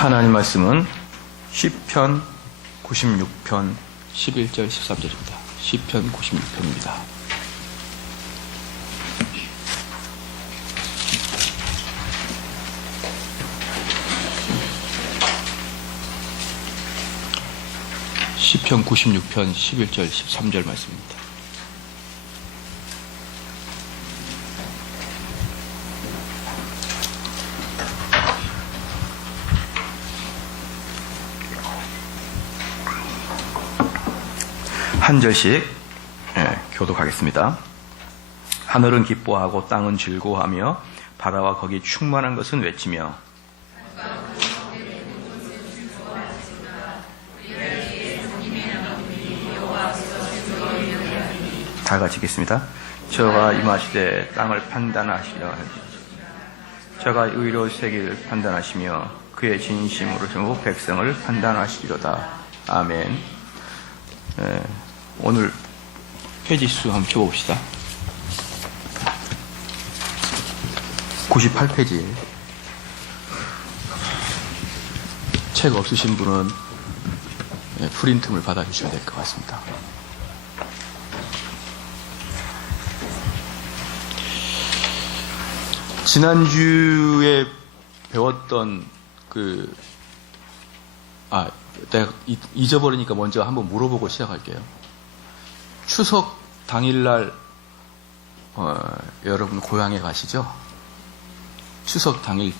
하나님 말씀은 시편 96편 11절 13절입니다. 시편 96편입니다. 시편 96편 11절 13절 말씀입니다. 한 절씩 교독하겠습니다. 하늘은 기뻐하고 땅은 즐거워하며 바다와 거기 충만한 것은 외치며 다 같이 읽겠습니다. 저가 임하시되 땅을 판단하시려 저가 의로 세계를 판단하시며 그의 진심으로 전부 백성을 판단하시리로다. 아멘. 오늘 페이지 수 한번 펴봅시다. 98페이지. 책 없으신 분은 프린트물 받아주셔야 될 것 같습니다. 지난주에 배웠던 내가 잊어버리니까 먼저 한번 물어보고 시작할게요. 추석 당일날 여러분 고향에 가시죠? 추석 당일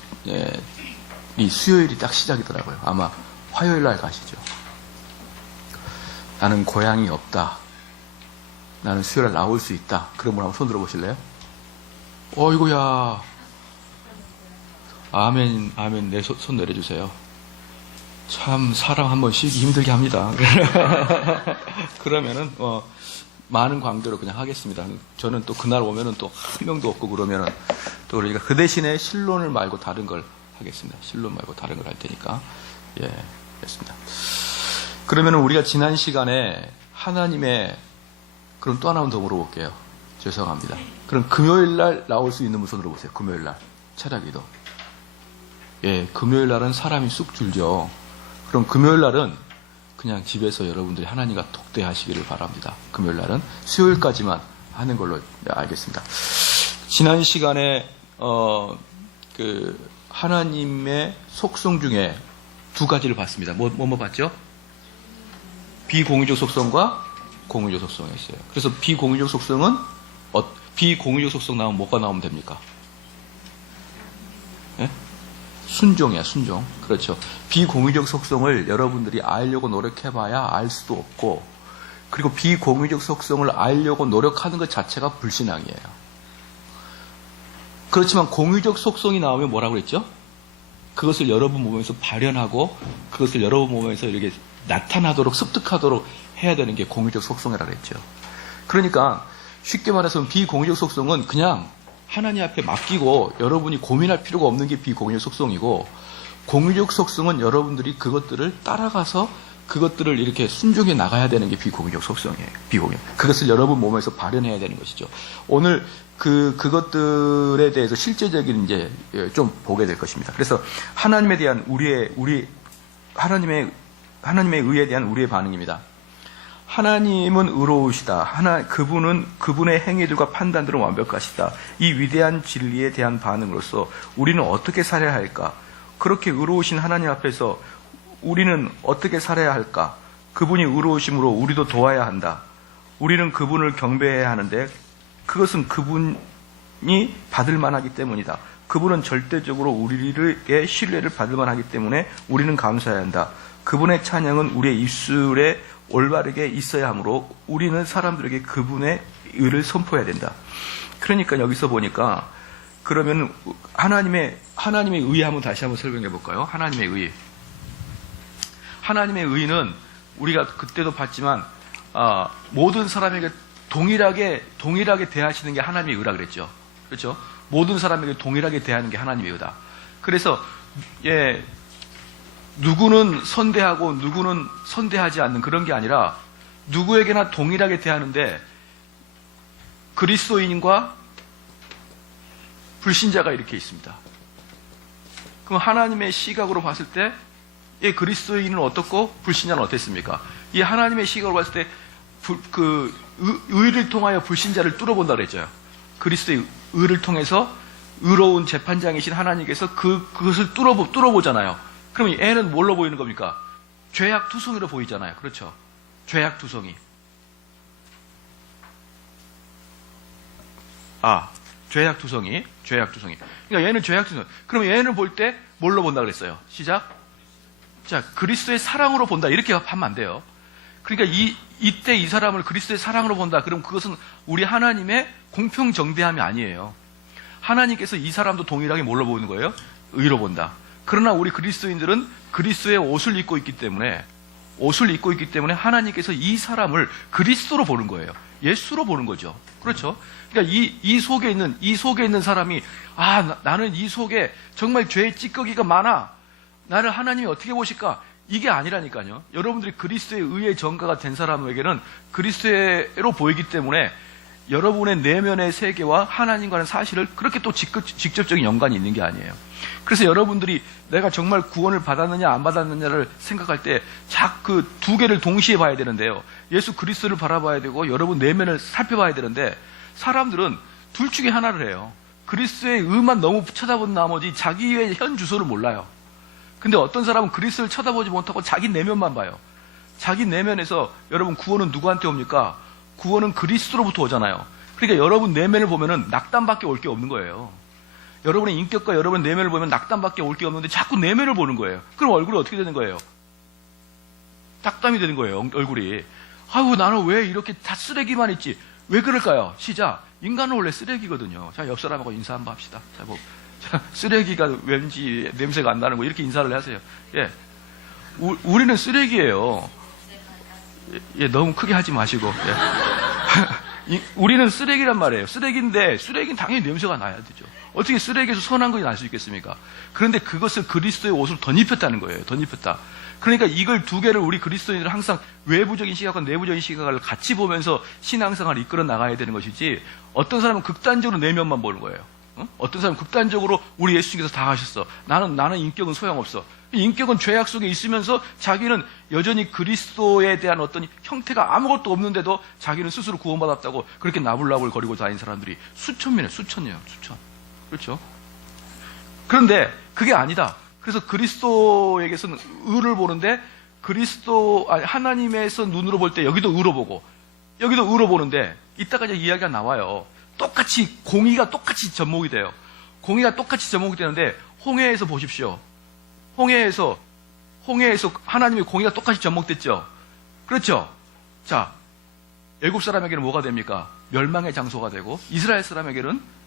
이 수요일이 딱 시작이더라고요. 아마 화요일날 가시죠. 나는 고향이 없다. 나는 수요일날 나올 수 있다. 그런 분 한번 손 들어보실래요? 어이구야. 아멘, 아멘. 내 손 내려주세요. 참 사람 한번 쉬기 힘들게 합니다. 그러면은 많은 광대로 그냥 하겠습니다. 저는 또 그날 오면은 또 한 명도 없고 그러면은 또 우리가 그 대신에 신론을 말고 다른 걸 하겠습니다. 신론 말고 다른 걸 할 테니까 됐습니다. 그러면은 우리가 지난 시간에 하나님의 그럼 또 하나 더 물어볼게요. 죄송합니다. 그럼 금요일 날 나올 수 있는 분 손으로 보세요. 금요일 날 차라기도. 금요일 날은 사람이 쑥 줄죠. 그럼 금요일 날은 그냥 집에서 여러분들이 하나님과 독대하시기를 바랍니다. 금요일 날은 수요일까지만 하는 걸로 알겠습니다. 지난 시간에 하나님의 속성 중에 두 가지를 봤습니다. 뭐 봤죠? 비공유적 속성과 공유적 속성이었어요. 그래서 비공유적 속성은 비공유적 속성 나오면 뭐가 나오면 됩니까? 순종이야, 순종. 그렇죠. 비공유적 속성을 여러분들이 알려고 노력해봐야 알 수도 없고, 그리고 비공유적 속성을 알려고 노력하는 것 자체가 불신앙이에요. 그렇지만 공유적 속성이 나오면 뭐라고 그랬죠? 그것을 여러분 몸에서 발현하고, 그것을 여러분 몸에서 이렇게 나타나도록, 습득하도록 해야 되는 게 공유적 속성이라고 그랬죠. 그러니까, 쉽게 말해서 비공유적 속성은 그냥 하나님 앞에 맡기고 여러분이 고민할 필요가 없는 게 비공유적 속성이고, 공유적 속성은 여러분들이 그것들을 따라가서 그것들을 이렇게 순종해 나가야 되는 게 비공유적 속성이에요. 비공유. 그것을 여러분 몸에서 발현해야 되는 것이죠. 오늘 그것들에 대해서 실제적인 이제 좀 보게 될 것입니다. 그래서 하나님에 대한 하나님의 의에 대한 우리의 반응입니다. 하나님은 의로우시다. 그분의 행위들과 판단들은 완벽하시다. 이 위대한 진리에 대한 반응으로서 우리는 어떻게 살아야 할까? 그렇게 의로우신 하나님 앞에서 우리는 어떻게 살아야 할까? 그분이 의로우심으로 우리도 도와야 한다. 우리는 그분을 경배해야 하는데 그것은 그분이 받을 만하기 때문이다. 그분은 절대적으로 우리에게 신뢰를 받을 만하기 때문에 우리는 감사해야 한다. 그분의 찬양은 우리의 입술에 올바르게 있어야 하므로 우리는 사람들에게 그분의 의를 선포해야 된다. 그러니까 여기서 보니까 그러면 하나님의 의 한번 다시 한번 설명해 볼까요? 하나님의 의. 하나님의 의는 우리가 그때도 봤지만 모든 사람에게 동일하게 대하시는 게 하나님의 의라 그랬죠. 그렇죠? 모든 사람에게 동일하게 대하는 게 하나님의 의다. 그래서 누구는 선대하고 누구는 선대하지 않는 그런 게 아니라 누구에게나 동일하게 대하는데 그리스도인과 불신자가 이렇게 있습니다. 그럼 하나님의 시각으로 봤을 때 예, 그리스도인은 어떻고 불신자는 어땠습니까? 이 하나님의 시각으로 봤을 때 의를 통하여 불신자를 뚫어본다 그랬죠. 그리스도의 의를 통해서 의로운 재판장이신 하나님께서 그것을 뚫어보잖아요. 그럼 애는 뭘로 보이는 겁니까? 죄악투성이로 보이잖아요. 그렇죠? 죄악투성이. 죄악투성이. 그러니까 얘는 죄악투성. 그럼 얘는 볼 때 뭘로 본다 그랬어요? 시작. 자, 그리스도의 사랑으로 본다. 이렇게 하면 안 돼요. 그러니까 이때 이 사람을 그리스도의 사랑으로 본다. 그럼 그것은 우리 하나님의 공평정대함이 아니에요. 하나님께서 이 사람도 동일하게 뭘로 보는 거예요? 의로 본다. 그러나 우리 그리스도인들은 그리스도의 옷을 입고 있기 때문에 하나님께서 이 사람을 그리스도로 보는 거예요. 예수로 보는 거죠. 그렇죠? 그러니까 이 속에 있는 사람이 나는 이 속에 정말 죄의 찌꺼기가 많아. 나를 하나님이 어떻게 보실까? 이게 아니라니까요. 여러분들이 그리스도의 의의 전가가 된 사람에게는 그리스도로 보이기 때문에 여러분의 내면의 세계와 하나님과는 사실을 그렇게 또 직접적인 연관이 있는 게 아니에요. 그래서 여러분들이 내가 정말 구원을 받았느냐 안 받았느냐를 생각할 때 그 두 개를 동시에 봐야 되는데요. 예수 그리스도를 바라봐야 되고 여러분 내면을 살펴봐야 되는데 사람들은 둘 중에 하나를 해요. 그리스도의 의만 너무 쳐다본 나머지 자기의 현 주소를 몰라요. 근데 어떤 사람은 그리스도를 쳐다보지 못하고 자기 내면만 봐요. 자기 내면에서 여러분 구원은 누구한테 옵니까? 구원은 그리스도로부터 오잖아요. 그러니까 여러분 내면을 보면은 낙담밖에 올 게 없는 거예요. 여러분의 인격과 여러분의 내면을 보면 낙담밖에 올 게 없는데 자꾸 내면을 보는 거예요. 그럼 얼굴이 어떻게 되는 거예요? 낙담이 되는 거예요. 얼굴이. 나는 왜 이렇게 다 쓰레기만 있지? 왜 그럴까요? 시작. 인간은 원래 쓰레기거든요. 자, 옆 사람하고 인사 한번 합시다. 자, 쓰레기가 왠지 냄새가 안 나는 거 이렇게 인사를 하세요. 예. 우리는 쓰레기예요. 예, 너무 크게 하지 마시고. 예. 우리는 쓰레기란 말이에요. 쓰레기인데 쓰레기는 당연히 냄새가 나야 되죠. 어떻게 쓰레기에서 선한 것이 날 수 있겠습니까? 그런데 그것을 그리스도의 옷으로 덧입혔다는 거예요. 덧입혔다. 그러니까 이걸 두 개를 우리 그리스도인들은 항상 외부적인 시각과 내부적인 시각을 같이 보면서 신앙생활을 이끌어 나가야 되는 것이지 어떤 사람은 극단적으로 내면만 보는 거예요. 어떤 사람은 극단적으로 우리 예수님께서 다 하셨어. 나는 인격은 소용없어. 인격은 죄악 속에 있으면서 자기는 여전히 그리스도에 대한 어떤 형태가 아무것도 없는데도 자기는 스스로 구원받았다고 그렇게 나불나불 거리고 다니는 사람들이 수천이에요. 수천. 그렇죠? 그런데 그게 아니다. 그래서 그리스도에게서는 의를 보는데 하나님에서 눈으로 볼 때 여기도 의로 보고 여기도 의로 보는데 이따가 이제 이야기가 나와요. 똑같이 공의가 똑같이 접목이 돼요. 공의가 똑같이 접목이 되는데 홍해에서 보십시오. 홍해에서 하나님의 공의가 똑같이 접목됐죠. 그렇죠? 자, 애굽 사람에게는 뭐가 됩니까? 멸망의 장소가 되고 이스라엘 사람에게는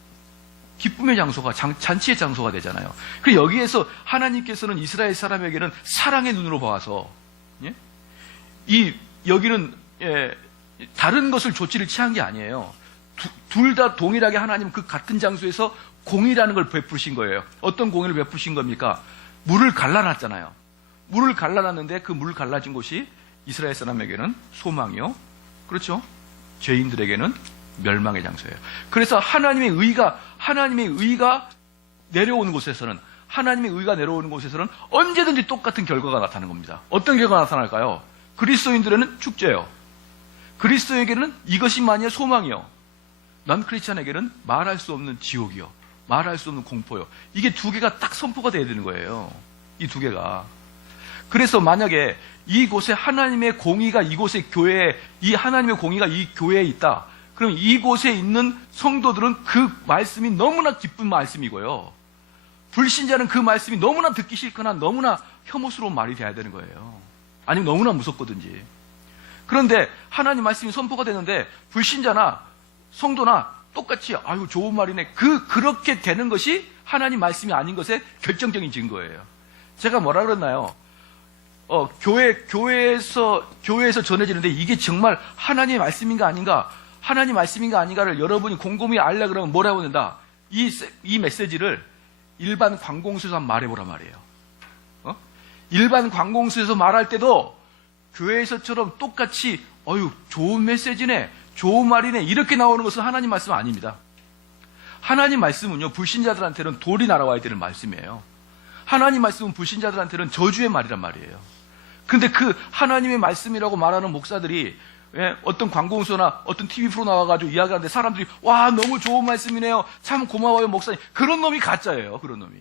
기쁨의 장소가 잔치의 장소가 되잖아요. 그리고 여기에서 하나님께서는 이스라엘 사람에게는 사랑의 눈으로 봐서 여기는 다른 것을 조치를 취한 게 아니에요. 둘 다 동일하게 하나님 그 같은 장소에서 공의라는 걸 베푸신 거예요. 어떤 공의를 베푸신 겁니까? 물을 갈라놨잖아요. 물을 갈라놨는데 그 물을 갈라진 곳이 이스라엘 사람에게는 소망이요. 그렇죠? 죄인들에게는 멸망의 장소예요. 그래서 하나님의 의가 내려오는 곳에서는 언제든지 똑같은 결과가 나타나는 겁니다. 어떤 결과가 나타날까요? 그리스도인들에게는 축제요. 그리스도에게는 이것이 만약 소망이요. 난 크리스찬에게는 말할 수 없는 지옥이요. 말할 수 없는 공포요. 이게 두 개가 딱 선포가 돼야 되는 거예요. 이 두 개가. 그래서 만약에 이곳에 하나님의 공의가 하나님의 공의가 이 교회에 있다. 그럼 이곳에 있는 성도들은 그 말씀이 너무나 기쁜 말씀이고요. 불신자는 그 말씀이 너무나 듣기 싫거나 너무나 혐오스러운 말이 돼야 되는 거예요. 아니면 너무나 무섭거든지. 그런데 하나님 말씀이 선포가 되는데 불신자나 성도나 똑같이 좋은 말이네. 그렇게 되는 것이 하나님 말씀이 아닌 것의 결정적인 증거예요. 제가 뭐라 그랬나요? 교회에서 전해지는데 이게 정말 하나님의 말씀인가 아닌가? 하나님 말씀인가 아닌가를 여러분이 곰곰이 알려 그러면 뭐라고 된다? 이 메시지를 일반 관공서에서 한번 말해보란 말이에요. 일반 관공서에서 말할 때도 교회에서처럼 똑같이 좋은 메시지네, 좋은 말이네 이렇게 나오는 것은 하나님 말씀 아닙니다. 하나님 말씀은요 불신자들한테는 돌이 날아와야 되는 말씀이에요. 하나님 말씀은 불신자들한테는 저주의 말이란 말이에요. 그런데 그 하나님의 말씀이라고 말하는 목사들이 어떤 관공서나 어떤 TV 프로 나와가지고 이야기하는데 사람들이 와 너무 좋은 말씀이네요. 참 고마워요 목사님. 그런 놈이 가짜예요. 그런 놈이.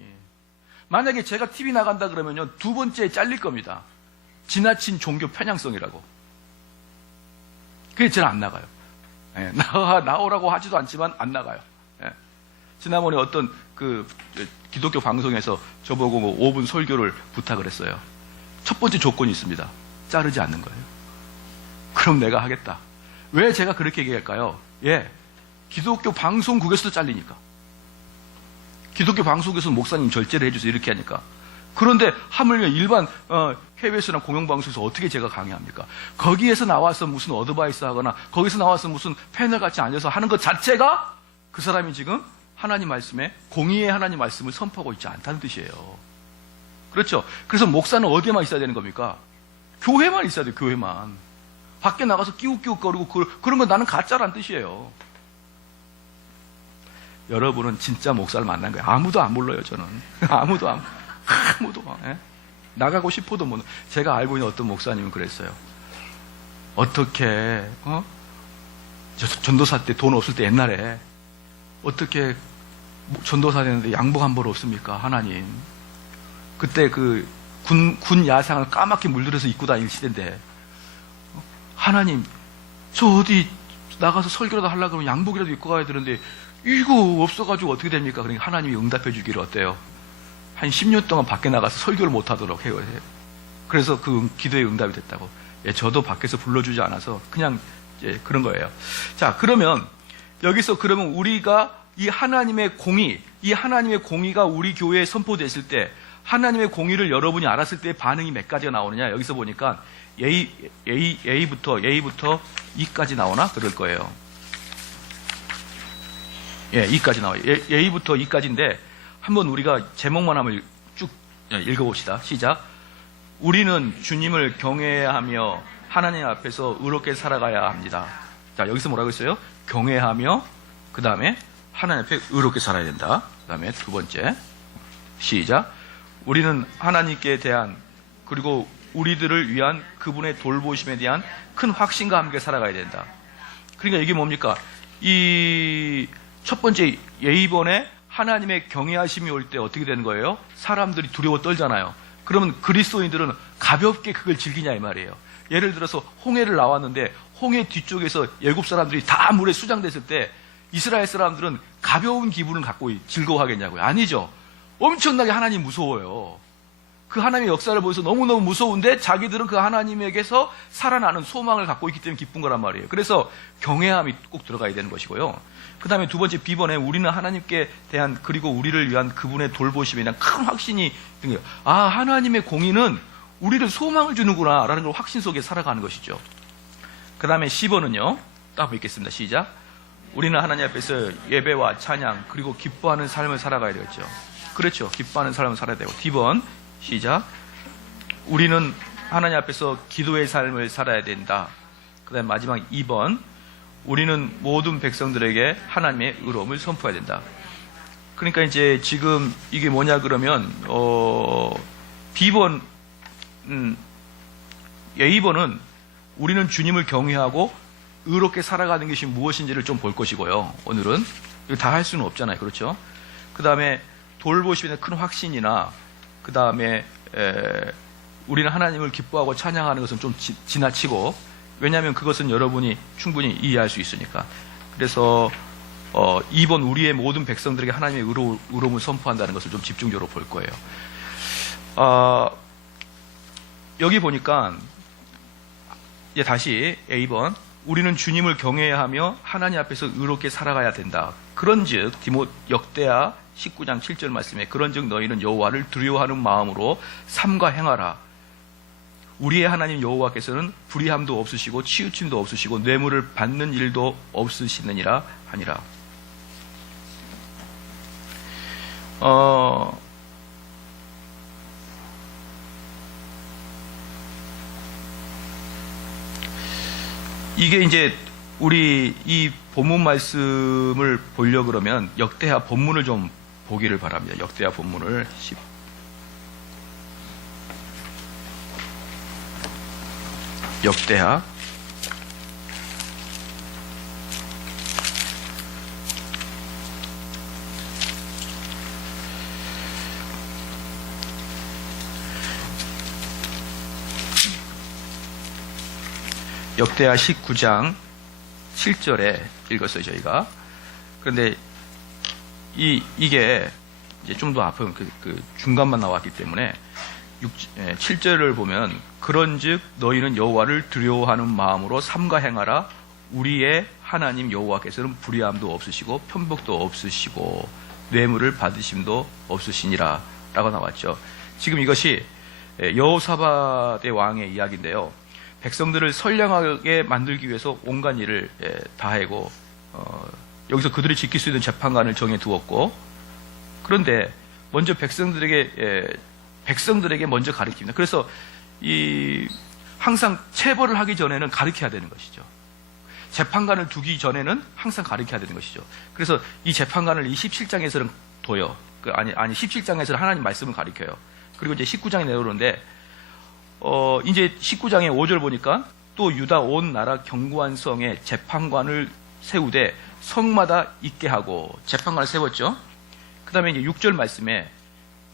만약에 제가 TV 나간다 그러면요 2번째에 잘릴 겁니다. 지나친 종교 편향성이라고. 그게 저는 안 나가요. 나오라고 하지도 않지만 안 나가요. 지난번에 어떤 그 기독교 방송에서 저보고 5분 설교를 부탁을 했어요. 첫 번째 조건이 있습니다. 자르지 않는 거예요. 그럼 내가 하겠다. 왜 제가 그렇게 얘기할까요? 기독교 방송국에서도 잘리니까. 기독교 방송국에서는 목사님 절제를 해주세요 이렇게 하니까. 그런데 하물며 일반 KBS나 공영방송에서 어떻게 제가 강의합니까? 거기에서 나와서 무슨 어드바이스 하거나 거기서 나와서 무슨 패널 같이 앉아서 하는 것 자체가 그 사람이 지금 하나님 말씀에 공의의 하나님 말씀을 선포하고 있지 않다는 뜻이에요. 그렇죠? 그래서 목사는 어디에만 있어야 되는 겁니까? 교회만 있어야 돼요. 교회만. 밖에 나가서 끼욱끼욱거리고 그런 건 나는 가짜란 뜻이에요. 여러분은 진짜 목사를 만난 거예요. 아무도 안 몰라요. 저는. 아무도. 나가고 싶어도 못. 제가 알고 있는 어떤 목사님은 그랬어요. 어떻게 전도사 때 돈 없을 때 옛날에 어떻게 전도사 되는데 양복 한 벌 없습니까? 하나님. 그때 그 군 야상을 까맣게 물들여서 입고 다닐 시대인데 하나님 저 어디 나가서 설교라도 하려고 그러면 양복이라도 입고 가야 되는데 이거 없어가지고 어떻게 됩니까? 그러니까 하나님이 응답해 주기를 어때요? 한 10년 동안 밖에 나가서 설교를 못하도록 해요. 그래서 그 기도에 응답이 됐다고. 저도 밖에서 불러주지 않아서 그냥 그런 거예요. 자, 그러면 여기서 그러면 우리가 이 하나님의 공의가 우리 교회에 선포됐을 때 하나님의 공의를 여러분이 알았을 때 반응이 몇 가지가 나오느냐? 여기서 보니까 A부터 E까지 나오나? 그럴 거예요. E까지 나와요. A부터 E까지인데 한번 우리가 제목만 한번 쭉 읽어봅시다. 시작. 우리는 주님을 경외하며 하나님 앞에서 의롭게 살아가야 합니다. 자, 여기서 뭐라고 했어요? 경외하며 그 다음에 하나님 앞에 의롭게 살아야 된다. 그 다음에 두 번째 시작. 우리는 하나님께 대한 그리고 우리들을 위한 그분의 돌보심에 대한 큰 확신과 함께 살아가야 된다. 그러니까 이게 뭡니까? 이 첫 번째 A번에 하나님의 경외하심이 올 때 어떻게 되는 거예요? 사람들이 두려워 떨잖아요. 그러면 그리스도인들은 가볍게 그걸 즐기냐 이 말이에요. 예를 들어서 홍해를 나왔는데 홍해 뒤쪽에서 애굽 사람들이 다 물에 수장됐을 때 이스라엘 사람들은 가벼운 기분을 갖고 즐거워하겠냐고요? 아니죠. 엄청나게 하나님 무서워요. 그 하나님의 역사를 보여서 너무너무 무서운데 자기들은 그 하나님에게서 살아나는 소망을 갖고 있기 때문에 기쁜 거란 말이에요. 그래서 경외함이 꼭 들어가야 되는 것이고요. 그 다음에 두 번째 B번에 우리는 하나님께 대한 그리고 우리를 위한 그분의 돌보심에 대한 큰 확신이 있는 거예요. 아, 하나님의 공의는 우리를 소망을 주는구나 라는 걸 확신 속에 살아가는 것이죠. 그 다음에 C번은요. 딱 읽겠습니다. 시작. 우리는 하나님 앞에서 예배와 찬양 그리고 기뻐하는 삶을 살아가야 되겠죠. 그렇죠. 기뻐하는 삶을 살아야 되고. D번 시작. 우리는 하나님 앞에서 기도의 삶을 살아야 된다. 그 다음에 마지막 2번. 우리는 모든 백성들에게 하나님의 의로움을 선포해야 된다. 그러니까 이제 지금 이게 뭐냐 그러면 B번 A번은 우리는 주님을 경외하고 의롭게 살아가는 것이 무엇인지를 좀 볼 것이고요. 오늘은 이거 다 할 수는 없잖아요. 그렇죠? 그 다음에 돌보심에 큰 확신이나 그 다음에 우리는 하나님을 기뻐하고 찬양하는 것은 좀 지나치고 왜냐하면 그것은 여러분이 충분히 이해할 수 있으니까. 그래서 2번 우리의 모든 백성들에게 하나님의 의로움을 선포한다는 것을 좀 집중적으로 볼 거예요. 여기 보니까 이제 다시 A번 우리는 주님을 경외하며 하나님 앞에서 의롭게 살아가야 된다. 그런즉 역대하 19장 7절 말씀에 그런즉 너희는 여호와를 두려워하는 마음으로 삼가 행하라. 우리의 하나님 여호와께서는 불의함도 없으시고 치우침도 없으시고 뇌물을 받는 일도 없으시느니라 하니라. 이게 이제 우리 이 본문 말씀을 보려고 그러면 역대하 본문을 좀 보기를 바랍니다. 역대하 본문을 역대하 19장 7절에 읽었어요, 저희가. 그런데 이게 이제 좀 더 앞은 그 중간만 나왔기 때문에 7절을 보면 그런즉 너희는 여호와를 두려워하는 마음으로 삼가 행하라. 우리의 하나님 여호와께서는 불의함도 없으시고 편복도 없으시고 뇌물을 받으심도 없으시니라 라고 나왔죠. 지금 이것이 여호사밧의 왕의 이야기인데요. 백성들을 선량하게 만들기 위해서 온갖 일을 다하고 여기서 그들이 지킬 수 있는 재판관을 정해두었고, 그런데 먼저 백성들에게 먼저 가르칩니다. 그래서 항상 체벌을 하기 전에는 가르쳐야 되는 것이죠. 재판관을 두기 전에는 항상 가르쳐야 되는 것이죠. 그래서 이 재판관을 이 17장에서는 둬요. 아니 17장에서는 하나님 말씀을 가르쳐요. 그리고 이제 19장에 내려오는데 이제 19장의 5절 보니까 또 유다 온 나라 견고한 성에 재판관을 세우되 성마다 있게 하고 재판관을 세웠죠. 그 다음에 이제 6절 말씀에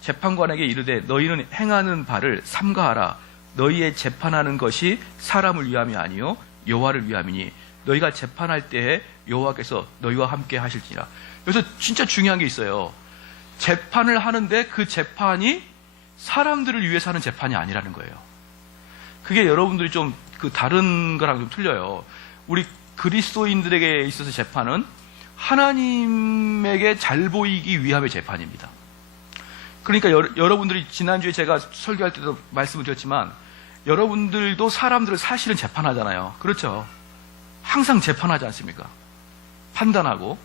재판관에게 이르되 너희는 행하는 바를 삼가하라. 너희의 재판하는 것이 사람을 위함이 아니요 여호와를 위함이니 너희가 재판할 때에 여호와께서 너희와 함께 하실지라. 여기서 진짜 중요한 게 있어요. 재판을 하는데 그 재판이 사람들을 위해서 하는 재판이 아니라는 거예요. 그게 여러분들이 좀 다른 거랑 좀 틀려요. 우리 그리스도인들에게 있어서 재판은 하나님에게 잘 보이기 위함의 재판입니다. 그러니까 여러분들이 지난주에 제가 설교할 때도 말씀을 드렸지만 여러분들도 사람들을 사실은 재판하잖아요. 그렇죠? 항상 재판하지 않습니까? 판단하고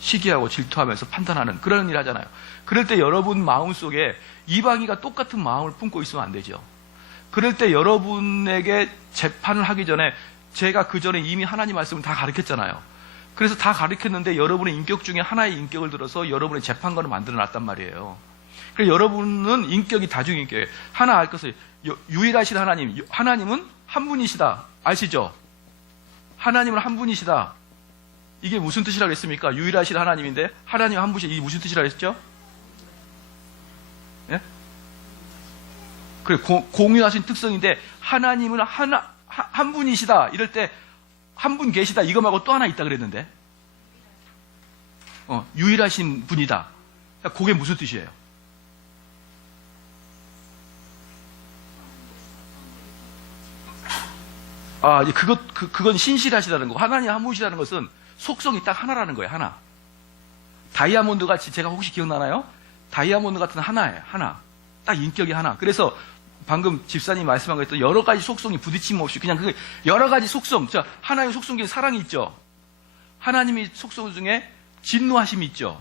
시기하고 질투하면서 판단하는 그런 일 하잖아요. 그럴 때 여러분 마음속에 이방인과 똑같은 마음을 품고 있으면 안 되죠. 그럴 때 여러분에게 재판을 하기 전에 제가 그 전에 이미 하나님 말씀을 다 가르쳤잖아요. 그래서 다 가르쳤는데 여러분의 인격 중에 하나의 인격을 들어서 여러분의 재판관을 만들어 놨단 말이에요. 그래서 여러분은 인격이 다중인격이에요. 하나 알 것을 유일하신 하나님은 한 분이시다. 아시죠? 하나님은 한 분이시다. 이게 무슨 뜻이라고 했습니까? 유일하신 하나님인데 하나님 한 분이시다. 이게 무슨 뜻이라고 했죠? 예? 그래, 공유하신 특성인데 하나님은 한 분이시다. 이럴 때 한 분 계시다. 이거 말고 또 하나 있다 그랬는데 유일하신 분이다. 그게 무슨 뜻이에요? 그건 신실하시다는 거. 하나님 한 분이시다는 것은 속성이 딱 하나라는 거예요. 하나. 다이아몬드 같이, 제가 혹시 기억나나요? 다이아몬드 같은 하나예요. 하나. 딱 인격이 하나. 그래서 방금 집사님이 말씀한 것처럼 여러 가지 속성이 부딪힘 없이 그냥 그 여러 가지 속성. 하나님의 속성 중에 사랑이 있죠. 하나님의 속성 중에 진노하심이 있죠.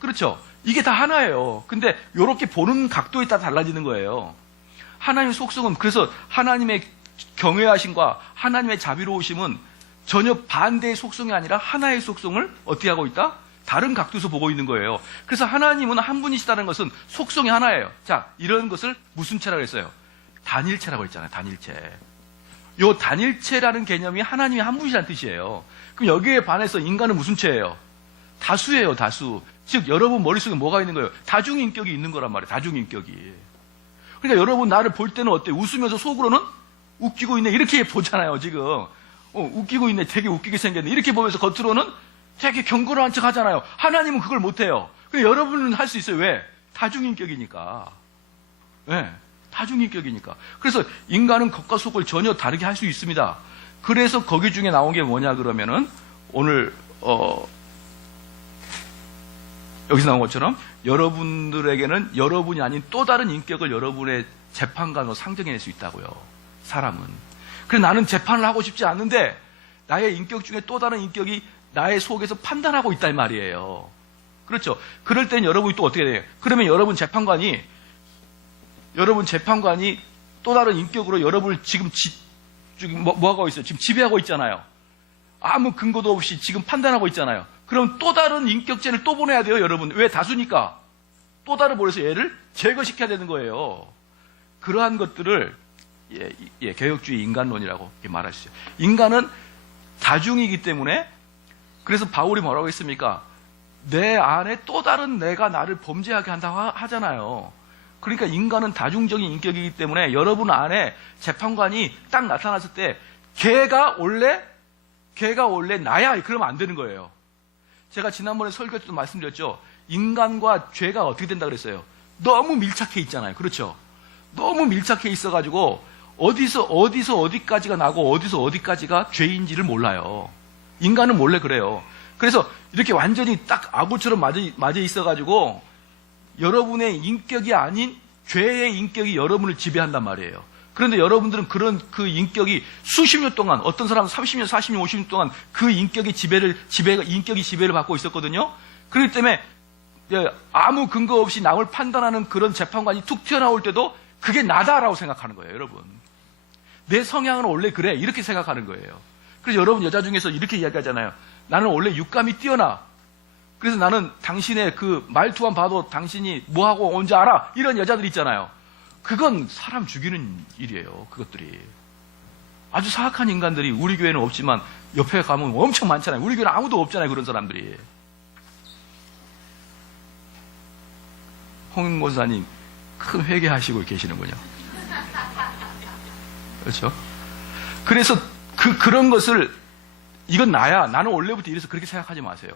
그렇죠? 이게 다 하나예요. 근데 이렇게 보는 각도에 따라 달라지는 거예요. 하나님의 속성은, 그래서 하나님의 경외하심과 하나님의 자비로우심은 전혀 반대의 속성이 아니라 하나의 속성을 어떻게 하고 있다? 다른 각도에서 보고 있는 거예요. 그래서 하나님은 한 분이시다는 것은 속성이 하나예요. 자, 이런 것을 무슨 체라고 했어요? 단일체라고 했잖아요. 단일체. 요 단일체라는 개념이 하나님이 한 분이라는 뜻이에요. 그럼 여기에 반해서 인간은 무슨 체예요? 다수예요. 다수. 즉 여러분 머릿속에 뭐가 있는 거예요? 다중인격이 있는 거란 말이에요. 다중인격이. 그러니까 여러분 나를 볼 때는 어때요? 웃으면서 속으로는 웃기고 있네 이렇게 보잖아요. 지금 웃기고 있네, 되게 웃기게 생겼네 이렇게 보면서 겉으로는 되게 경건한 척 하잖아요. 하나님은 그걸 못해요. 근데 여러분은 할 수 있어요. 왜? 다중인격이니까. 네, 다중인격이니까. 그래서 인간은 겉과 속을 전혀 다르게 할 수 있습니다. 그래서 거기 중에 나온 게 뭐냐 그러면은 오늘 여기서 나온 것처럼 여러분들에게는 여러분이 아닌 또 다른 인격을 여러분의 재판관으로 상정해낼 수 있다고요. 사람은. 그래서 나는 재판을 하고 싶지 않는데 나의 인격 중에 또 다른 인격이 나의 속에서 판단하고 있단 말이에요. 그렇죠? 그럴 땐 여러분이 또 어떻게 돼요? 그러면 여러분 재판관이 또 다른 인격으로 여러분을 지금 뭐 하고 있어요? 지금 지배하고 있잖아요. 아무 근거도 없이 지금 판단하고 있잖아요. 그럼 또 다른 인격죄를 또 보내야 돼요, 여러분. 왜? 다수니까. 또 다른 보내서 얘를 제거시켜야 되는 거예요. 그러한 것들을 개혁주의 인간론이라고 말할 수 있어요. 인간은 다중이기 때문에, 그래서 바울이 뭐라고 했습니까? 내 안에 또 다른 내가 나를 범죄하게 한다고 하잖아요. 그러니까 인간은 다중적인 인격이기 때문에 여러분 안에 재판관이 딱 나타났을 때 걔가 원래 나야, 그러면 안 되는 거예요. 제가 지난번에 설교 때도 말씀드렸죠. 인간과 죄가 어떻게 된다 그랬어요? 너무 밀착해 있잖아요. 그렇죠? 너무 밀착해 있어가지고 어디서 어디까지가 나고 어디서 어디까지가 죄인지를 몰라요. 인간은 원래 그래요. 그래서 이렇게 완전히 딱 아구처럼 맞아 있어가지고 여러분의 인격이 아닌 죄의 인격이 여러분을 지배한단 말이에요. 그런데 여러분들은 그 인격이 수십 년 동안, 어떤 사람은 30년, 40년, 50년 동안 그 인격이 인격이 지배를 받고 있었거든요. 그렇기 때문에 아무 근거 없이 남을 판단하는 그런 재판관이 툭 튀어나올 때도 그게 나다라고 생각하는 거예요, 여러분. 내 성향은 원래 그래, 이렇게 생각하는 거예요. 그래서 여러분 여자 중에서 이렇게 이야기하잖아요. 나는 원래 육감이 뛰어나. 그래서 나는 당신의 그 말투만 봐도 당신이 뭐하고 온지 알아. 이런 여자들 있잖아요. 그건 사람 죽이는 일이에요, 그것들이. 아주 사악한 인간들이 우리 교회는 없지만 옆에 가면 엄청 많잖아요. 우리 교회는 아무도 없잖아요, 그런 사람들이. 홍 목사님 큰 회개하시고 계시는군요. 그렇죠? 그래서 그런 것을, 이건 나야, 나는 원래부터 이래서 그렇게 생각하지 마세요.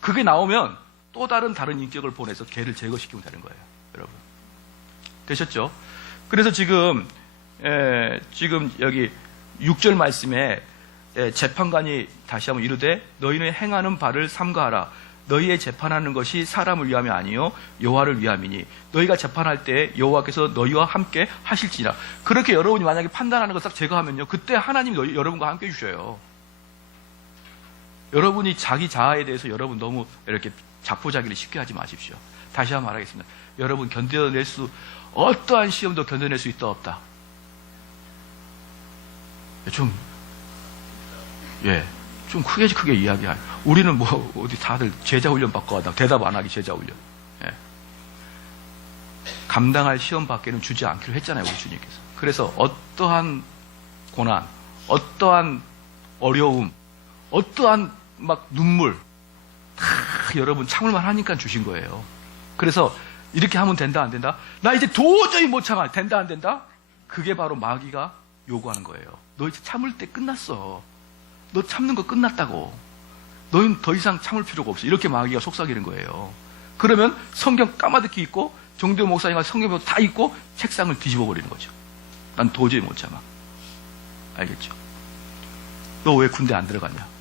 그게 나오면 또 다른 인격을 보내서 걔를 제거시키면 되는 거예요, 여러분. 되셨죠? 그래서 지금 여기 6절 말씀에 재판관이 다시 한번 이르되 너희는 행하는 바를 삼가하라. 너희의 재판하는 것이 사람을 위함이 아니요 여호와를 위함이니 너희가 재판할 때 여호와께서 너희와 함께 하실지니라. 그렇게 여러분이 만약에 판단하는 걸 딱 제거하면요, 그때 하나님이 여러분과 함께 해주셔요. 여러분이 자기 자아에 대해서 여러분 너무 이렇게 자포자기를 쉽게 하지 마십시오. 다시 한번 말하겠습니다. 여러분 어떠한 시험도 견뎌낼 수 있다 없다. 좀 크게 이야기할. 우리는 뭐 어디 다들 제자 훈련 받고 하다 대답 안 하기 제자 훈련. 감당할 시험 밖에는 주지 않기로 했잖아요, 우리 주님께서. 그래서 어떠한 고난, 어떠한 어려움, 어떠한 막 눈물 다 여러분 참을만 하니까 주신 거예요. 그래서 이렇게 하면 된다 안 된다? 나 이제 도저히 못 참아. 된다 안 된다? 그게 바로 마귀가 요구하는 거예요. 너 이제 참을 때 끝났어. 너 참는 거 끝났다고. 너희는 더 이상 참을 필요가 없어. 이렇게 마귀가 속삭이는 거예요. 그러면 성경 까마득히 읽고 정대호 목사님과 성경 다 읽고 책상을 뒤집어 버리는 거죠. 난 도저히 못 참아. 알겠죠? 너 왜 군대 안 들어갔냐?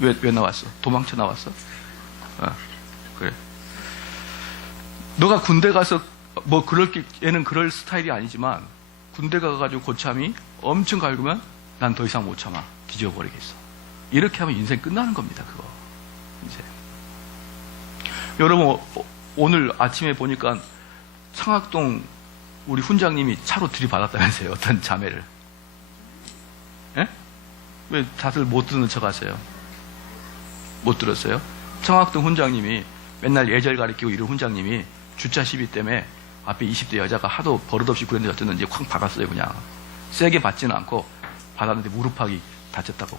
왜 나왔어? 도망쳐 나왔어? 그래. 너가 군대 가서 얘는 그럴 스타일이 아니지만 군대 가가지고 고참이 엄청 갈구면 난 더 이상 못 참아. 뒤져버리겠어. 이렇게 하면 인생 끝나는 겁니다, 그거. 인생. 여러분, 오늘 아침에 보니까 창학동 우리 훈장님이 차로 들이받았다면서요, 어떤 자매를. 예? 왜 다들 못 듣는 척 하세요? 못 들었어요? 청학동 훈장님이 맨날 예절 가리키고 이런 훈장님이 주차 시비 때문에 앞에 20대 여자가 하도 버릇없이 그랬는데 어쩌는지 쾅 박았어요. 그냥 세게 받지는 않고 받았는데 무릎팍이 다쳤다고.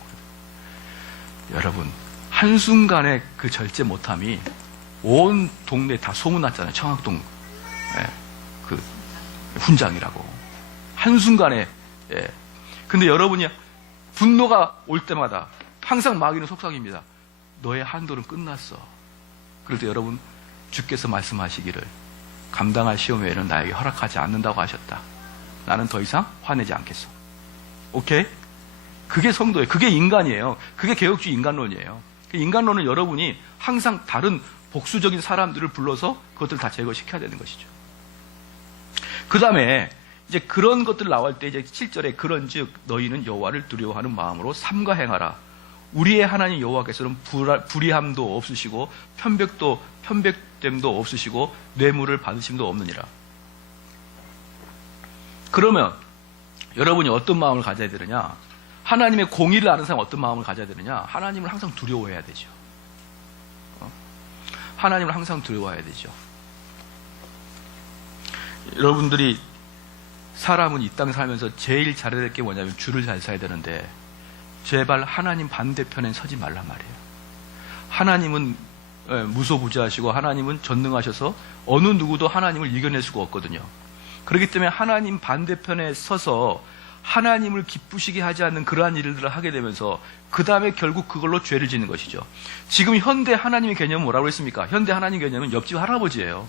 여러분, 한순간에 그 절제 못함이 온 동네 다 소문났잖아요. 청학동 그 훈장이라고. 한순간에. 근데 여러분이 분노가 올 때마다 항상 마귀는 속삭입니다. 너의 한도는 끝났어. 그럴 때 여러분, 주께서 말씀하시기를 감당할 시험 외에는 나에게 허락하지 않는다고 하셨다. 나는 더 이상 화내지 않겠어. 오케이? 그게 성도예요. 그게 인간이에요. 그게 개혁주의 인간론이에요. 인간론은 여러분이 항상 다른 복수적인 사람들을 불러서 그것들을 다 제거시켜야 되는 것이죠. 그 다음에 이제 그런 것들 나올 때 이제 7절에 그런즉 너희는 여호와를 두려워하는 마음으로 삼가 행하라. 우리의 하나님 여호와께서는 불의함도 없으시고 편백됨도 없으시고 뇌물을 받으심도 없느니라. 그러면 여러분이 어떤 마음을 가져야 되느냐? 하나님의 공의를 아는 사람 어떤 마음을 가져야 되느냐? 하나님을 항상 두려워해야 되죠. 하나님을 항상 두려워해야 되죠. 여러분들이 사람은 이 땅 살면서 제일 잘해야 될 게 뭐냐면 줄을 잘 서야 되는데 제발 하나님 반대편에 서지 말란 말이에요. 하나님은 무소부지하시고 하나님은 전능하셔서 어느 누구도 하나님을 이겨낼 수가 없거든요. 그렇기 때문에 하나님 반대편에 서서 하나님을 기쁘시게 하지 않는 그러한 일들을 하게 되면서 그 다음에 결국 그걸로 죄를 짓는 것이죠. 지금 현대 하나님의 개념은 뭐라고 했습니까? 현대 하나님 개념은 옆집 할아버지예요.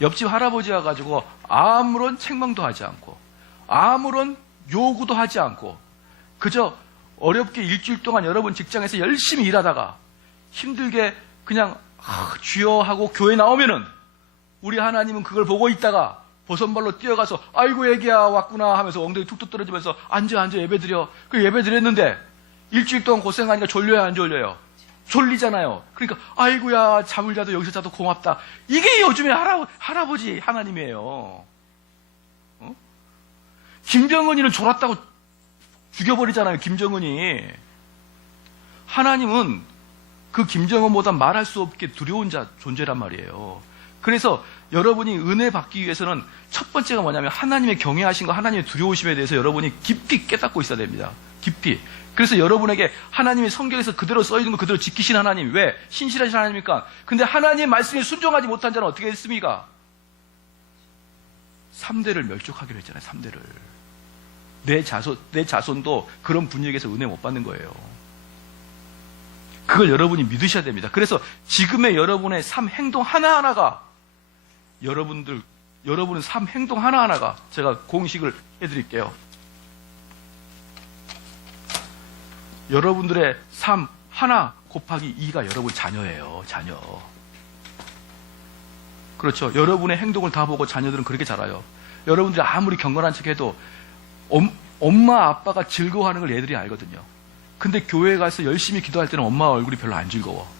옆집 할아버지가 가지고 아무런 책망도 하지 않고 아무런 요구도 하지 않고 그저 어렵게 일주일 동안 여러분 직장에서 열심히 일하다가 힘들게 그냥 주여 하고 교회 나오면은 우리 하나님은 그걸 보고 있다가 보선발로 뛰어가서 아이고 애기야 왔구나 하면서 엉덩이 툭툭 떨어지면서 앉아 예배드려. 그 예배드렸는데 일주일 동안 고생하니까 졸려요 안 졸려요? 졸리잖아요. 그러니까 아이고야 잠을 자도 여기서 자도 고맙다. 이게 요즘에 할아버지 하나님이에요. 김정은이는 졸았다고 죽여버리잖아요. 김정은이. 하나님은 그 김정은보다 말할 수 없게 두려운 존재란 말이에요. 그래서 여러분이 은혜 받기 위해서는 첫 번째가 뭐냐면 하나님의 경외하심과 하나님의 두려우심에 대해서 여러분이 깊이 깨닫고 있어야 됩니다. 깊이. 그래서 여러분에게 하나님의 성경에서 그대로 써있는 거 그대로 지키신 하나님. 왜? 신실하신 하나님입니까? 근데 하나님의 말씀에 순종하지 못한 자는 어떻게 했습니까? 3대를 멸족하기로 했잖아요. 3대를. 내 자손도 그런 분위기에서 은혜 못 받는 거예요. 그걸 여러분이 믿으셔야 됩니다. 그래서 지금의 여러분의 삶 행동 하나하나가 여러분의 삶 행동 하나하나가 제가 공식을 해드릴게요. 여러분들의 삶 하나 곱하기 2가 여러분 자녀예요. 자녀. 그렇죠. 여러분의 행동을 다 보고 자녀들은 그렇게 자라요. 여러분들이 아무리 경건한 척해도 엄마 아빠가 즐거워하는 걸 애들이 알거든요. 근데 교회에 가서 열심히 기도할 때는 엄마 얼굴이 별로 안 즐거워.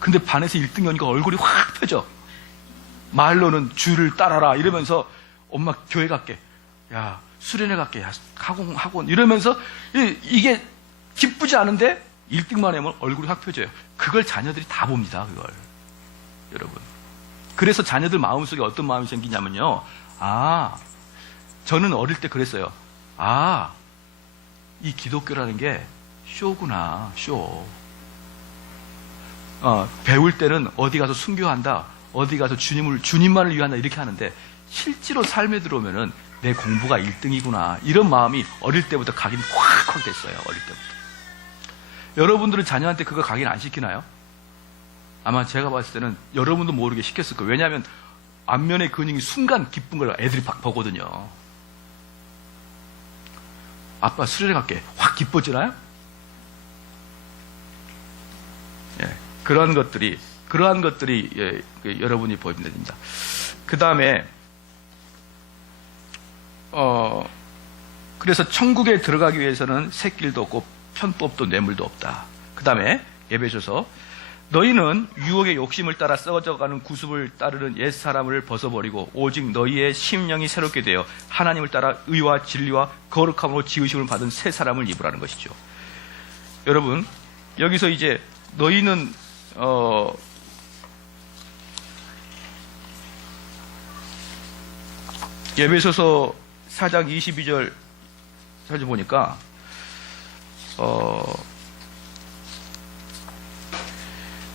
근데 반에서 1등 여니까 얼굴이 확 펴져. 말로는 주를 따라라 이러면서 엄마 교회 갈게. 야 수련회 갈게. 야 학원 이러면서 이게 기쁘지 않은데 1등만 하면 얼굴이 확 펴져요. 그걸 자녀들이 다 봅니다. 그걸. 여러분. 그래서 자녀들 마음속에 어떤 마음이 생기냐면요. 저는 어릴 때 그랬어요. 이 기독교라는 게 쇼구나. 쇼. 배울 때는 어디 가서 순교한다. 어디 가서 주님만을 위한다. 이렇게 하는데 실제로 삶에 들어오면은 내 공부가 1등이구나. 이런 마음이 어릴 때부터 각인이 확 됐어요. 어릴 때부터. 여러분들은 자녀한테 그거 각인 안 시키나요? 아마 제가 봤을 때는 여러분도 모르게 시켰을 거예요. 왜냐하면 안면의 근육이 순간 기쁜 걸 애들이 보거든요. 아빠 수련회 갈게. 확 기뻐지나요? 예, 그러한 것들이 여러분이 보이면 됩니다. 그 다음에 그래서 천국에 들어가기 위해서는 샛길도 없고 편법도 뇌물도 없다. 그 다음에 에베소서 너희는 유혹의 욕심을 따라 썩어져가는 구습을 따르는 옛사람을 벗어버리고 오직 너희의 심령이 새롭게 되어 하나님을 따라 의와 진리와 거룩함으로 지으심을 받은 새 사람을 입으라는 것이죠. 여러분 여기서 이제 너희는 에베소서 4장 22절 찾아보니까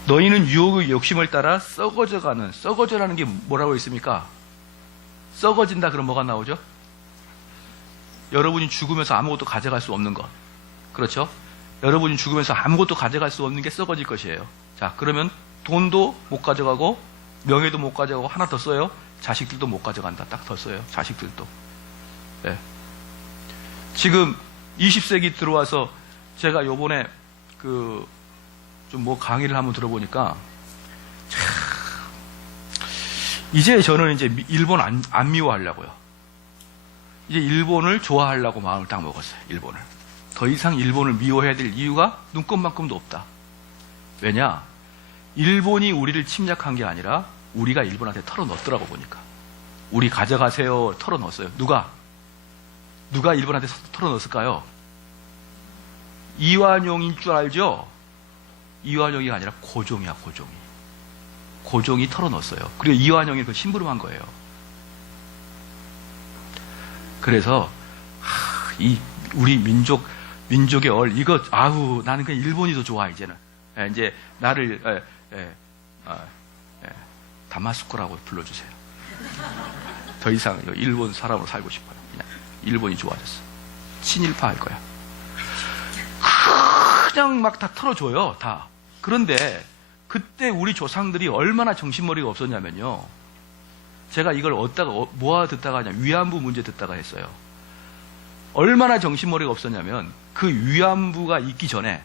너희는 유혹의 욕심을 따라 썩어져라는 게 뭐라고 있습니까? 썩어진다 그럼 뭐가 나오죠? 여러분이 죽으면서 아무것도 가져갈 수 없는 것. 그렇죠? 여러분이 죽으면서 아무것도 가져갈 수 없는 게 썩어질 것이에요. 자, 그러면 돈도 못 가져가고 명예도 못 가져가고 하나 더 써요. 자식들도 못 가져간다. 딱 더 써요. 자식들도. 네. 지금 20세기 들어와서 제가 요번에 좀 강의를 한번 들어보니까 이제 저는 이제 일본 안 미워하려고요. 이제 일본을 좋아하려고 마음을 딱 먹었어요. 일본을. 더 이상 일본을 미워해야 될 이유가 눈꼽만큼도 없다. 왜냐? 일본이 우리를 침략한 게 아니라 우리가 일본한테 털어넣었더라고 보니까. 우리 가져가세요. 털어넣었어요. 누가 일본한테 털어넣었을까요? 이완용인 줄 알죠? 이완용이 아니라 고종이야, 고종이. 고종이 털어넣었어요. 그리고 이완용이 그 심부름한 거예요. 그래서 우리 민족의 이거 나는 그냥 일본이 더 좋아 이제는. 이제 나를 다마스코라고 불러주세요. 더 이상 일본 사람으로 살고 싶어요. 그냥 일본이 좋아졌어. 친일파 할 거야. 그냥 막 다 털어줘요, 다. 그런데 그때 우리 조상들이 얼마나 정신머리가 없었냐면요. 제가 이걸 모아 듣다가 그냥 위안부 문제 듣다가 했어요. 얼마나 정신머리가 없었냐면 그 위안부가 있기 전에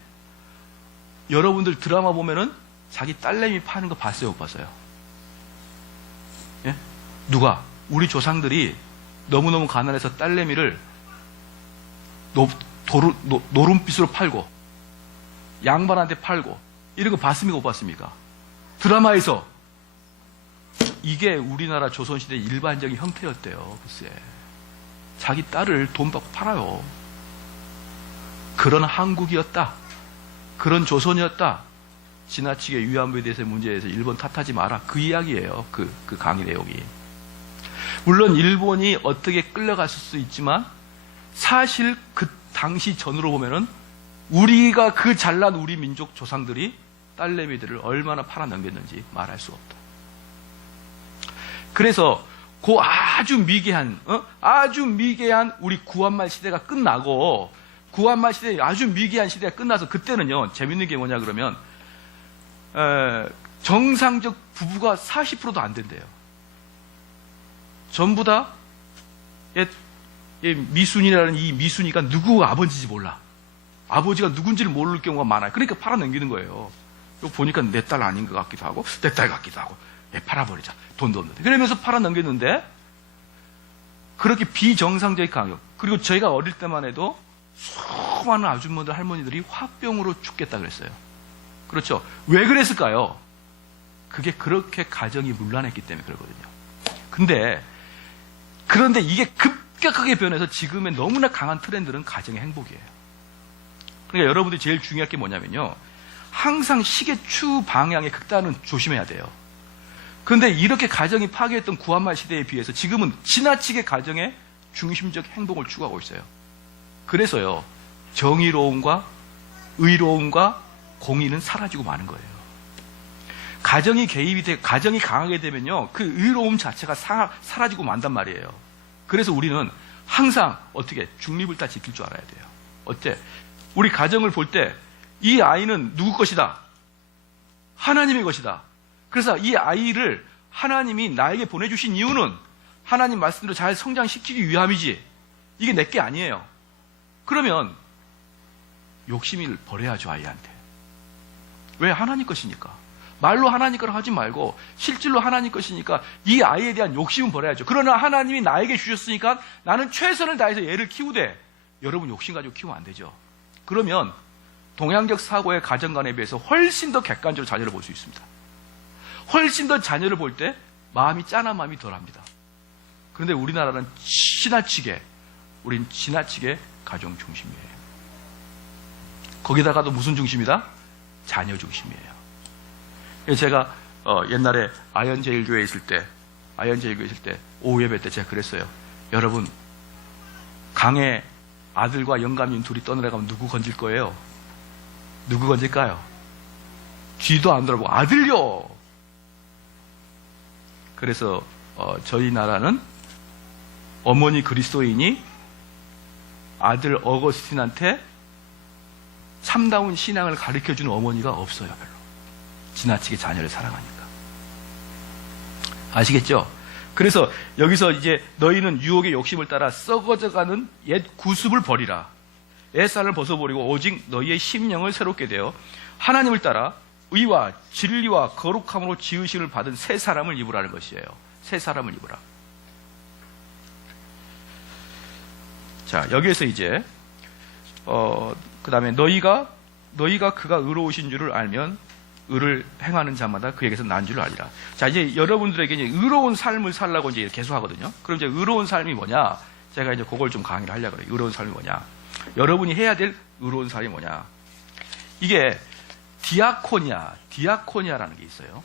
여러분들 드라마 보면은 자기 딸내미 파는 거 봤어요, 못 봤어요? 예? 누가? 우리 조상들이 너무너무 가난해서 딸내미를 노름빛으로 팔고 양반한테 팔고 이런 거 봤습니까, 못 봤습니까? 드라마에서. 이게 우리나라 조선시대 일반적인 형태였대요. 글쎄, 자기 딸을 돈 받고 팔아요. 그런 한국이었다, 그런 조선이었다. 지나치게 위안부에 대해서 문제에서 일본 탓하지 마라, 그 이야기예요. 그 강의 내용이. 물론 일본이 어떻게 끌려갔을 수 있지만 사실 그 당시 전으로 보면은 우리가 그 잘난 우리 민족 조상들이 딸내미들을 얼마나 팔아넘겼는지 말할 수 없다. 그래서 그 아주 미개한 우리 구한말 시대가 끝나고, 구한말 시대 아주 미개한 시대가 끝나서 그때는요, 재밌는 게 뭐냐 그러면 정상적 부부가 40%도 안 된대요. 전부 다 미순이라는 이 미순이가 누구 아버지인지 몰라. 아버지가 누군지를 모를 경우가 많아요. 그러니까 팔아넘기는 거예요. 보니까 내 딸 아닌 것 같기도 하고 내 딸 같기도 하고, 팔아버리자, 돈도 없는데. 그러면서 팔아넘겼는데, 그렇게 비정상적인 강요. 그리고 저희가 어릴 때만 해도 수많은 아주머니들, 할머니들이 화병으로 죽겠다 그랬어요. 그렇죠? 왜 그랬을까요? 그게 그렇게 가정이 문란했기 때문에 그러거든요. 그런데 이게 급격하게 변해서 지금의 너무나 강한 트렌드는 가정의 행복이에요. 그러니까 여러분들이 제일 중요할 게 뭐냐면요, 항상 시계 추 방향의 극단은 조심해야 돼요. 그런데 이렇게 가정이 파괴했던 구한말 시대에 비해서 지금은 지나치게 가정의 중심적 행복을 추구하고 있어요. 그래서요, 정의로움과 의로움과 공의는 사라지고 마는 거예요. 가정이 가정이 강하게 되면요, 그 의로움 자체가 사라지고 만단 말이에요. 그래서 우리는 항상 어떻게 중립을 다 지킬 줄 알아야 돼요. 어때? 우리 가정을 볼 때 이 아이는 누구 것이다? 하나님의 것이다. 그래서 이 아이를 하나님이 나에게 보내주신 이유는 하나님 말씀대로 잘 성장시키기 위함이지, 이게 내게 아니에요. 그러면 욕심을 버려야죠, 아이한테. 왜? 하나님 것이니까. 말로 하나님 거라 하지 말고 실질로 하나님 것이니까 이 아이에 대한 욕심은 버려야죠. 그러나 하나님이 나에게 주셨으니까 나는 최선을 다해서 얘를 키우되, 여러분 욕심 가지고 키우면 안 되죠. 그러면 동양적 사고의 가정관에 비해서 훨씬 더 객관적으로 자녀를 볼 수 있습니다. 훨씬 더 자녀를 볼 때 마음이 짠한 마음이 덜합니다. 그런데 우리나라는 우린 지나치게 가정 중심이에요. 거기다가도 무슨 중심이다? 자녀 중심이에요. 제가 옛날에 아현제일교회에 있을 때 오후 예배 때 제가 그랬어요. 여러분, 강에 아들과 영감님 둘이 떠내려가면 누구 건질 거예요? 누구 건질까요? 뒤도 안 돌아보고 아들요. 그래서 저희 나라는 어머니 그리스도인이 아들 어거스틴한테 참다운 신앙을 가르쳐주는 어머니가 없어요, 별로. 지나치게 자녀를 사랑하니까. 아시겠죠? 그래서 여기서 이제 너희는 유혹의 욕심을 따라 썩어져가는 옛 구습을 버리라. 옛살을 벗어버리고 오직 너희의 심령을 새롭게 되어 하나님을 따라 의와 진리와 거룩함으로 지으심을 받은 새 사람을 입으라는 것이에요. 새 사람을 입으라. 자, 여기에서 이제 그 다음에 너희가 그가 의로우신 줄을 알면 의를 행하는 자마다 그에게서 난 줄을 알리라. 자, 이제 여러분들에게 이제 의로운 삶을 살라고 이제 계속 하거든요. 그럼 이제 의로운 삶이 뭐냐? 제가 이제 그걸 좀 강의를 하려고 그래요. 의로운 삶이 뭐냐? 여러분이 해야 될 의로운 삶이 뭐냐? 이게 디아코니아라는 게 있어요.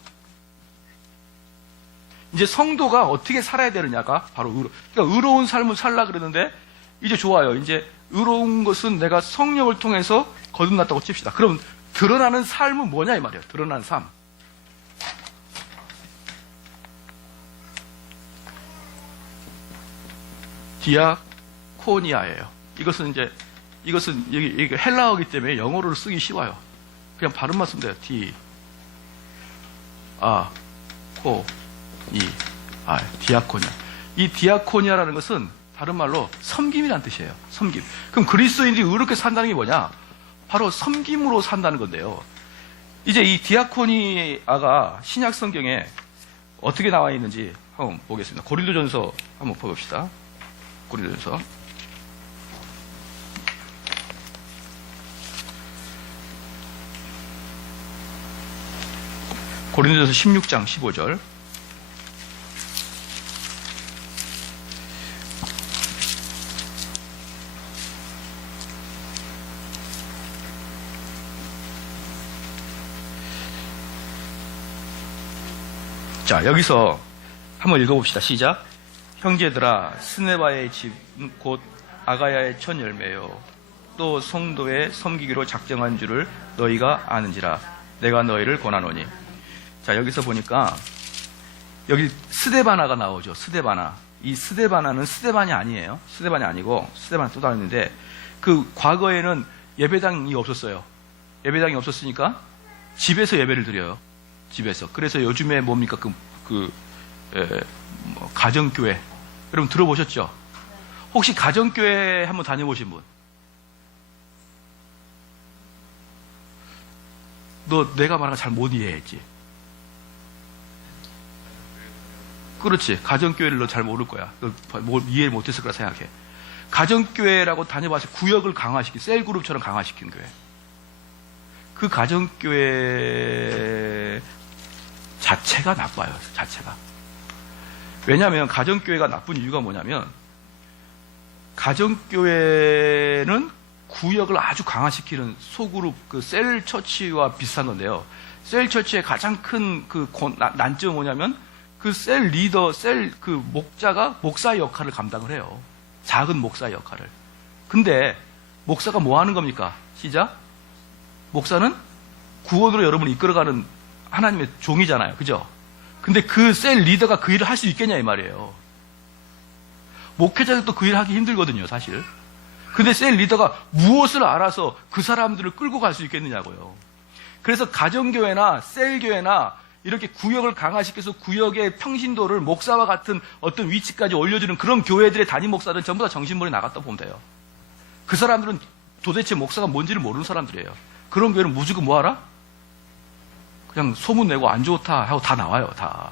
이제 성도가 어떻게 살아야 되느냐가 바로 그러니까 의로운 삶을 살라 그러는데 이제 좋아요. 이제 의로운 것은 내가 성령을 통해서 거듭났다고 칩시다. 그럼 드러나는 삶은 뭐냐 이 말이에요. 드러나는 삶. 디아코니아예요. 이것은 여기 헬라어이기 때문에 영어로 쓰기 쉬워요. 그냥 발음만 쓰면 돼요. 디아코니아. 이 디아코니아라는 것은 다른 말로 섬김이라는 뜻이에요. 섬김. 그럼 그리스도인들이 의롭게 산다는 게 뭐냐? 바로 섬김으로 산다는 건데요. 이제 이 디아코니아가 신약 성경에 어떻게 나와 있는지 한번 보겠습니다. 고린도전서 한번 봅시다. 고린도전서. 고린도전서 16장 15절. 자, 여기서 한번 읽어봅시다. 시작. 형제들아, 스네바의 집 곧 아가야의 첫 열매요. 또 성도의 섬기기로 작정한 줄을 너희가 아는지라. 내가 너희를 권하노니. 자, 여기서 보니까 여기 스데바나가 나오죠. 스데바나. 이 스데바나는 스데반이 아니에요. 스데반이 아니고 스데바나 또 다른데 그 과거에는 예배당이 없었어요. 예배당이 없었으니까 집에서 예배를 드려요. 집에서. 그래서 요즘에 뭡니까? 가정교회. 여러분 들어보셨죠? 혹시 가정교회 한번 다녀보신 분? 너 내가 말한 거 잘 못 이해했지? 그렇지. 가정교회를 너 잘 모를 거야. 너 이해를 못했을 거라 생각해. 가정교회라고 다녀봐서 구역을 강화시킨, 셀그룹처럼 강화시킨 교회. 그 가정교회 자체가 나빠요. 자체가. 왜냐하면 가정교회가 나쁜 이유가 뭐냐면 가정교회는 구역을 아주 강화시키는 소그룹 그 셀처치와 비슷한 건데요. 셀처치의 가장 큰 난점은 뭐냐면 그 셀 리더, 그 목자가 목사의 역할을 감당을 해요. 작은 목사의 역할을. 근데 목사가 뭐 하는 겁니까? 시작. 목사는 구원으로 여러분을 이끌어가는 하나님의 종이잖아요. 그죠? 근데 그 셀 리더가 그 일을 할 수 있겠냐 이 말이에요. 목회자들도 그 일을 하기 힘들거든요, 사실. 근데 셀 리더가 무엇을 알아서 그 사람들을 끌고 갈 수 있겠느냐고요. 그래서 가정교회나 셀교회나 이렇게 구역을 강화시켜서 구역의 평신도를 목사와 같은 어떤 위치까지 올려주는 그런 교회들의 담임 목사들은 전부 다 정신머리 나갔다 보면 돼요. 그 사람들은 도대체 목사가 뭔지를 모르는 사람들이에요. 그런 교회는 무조건 뭐하라? 그냥 소문내고 안 좋다 하고 다 나와요, 다.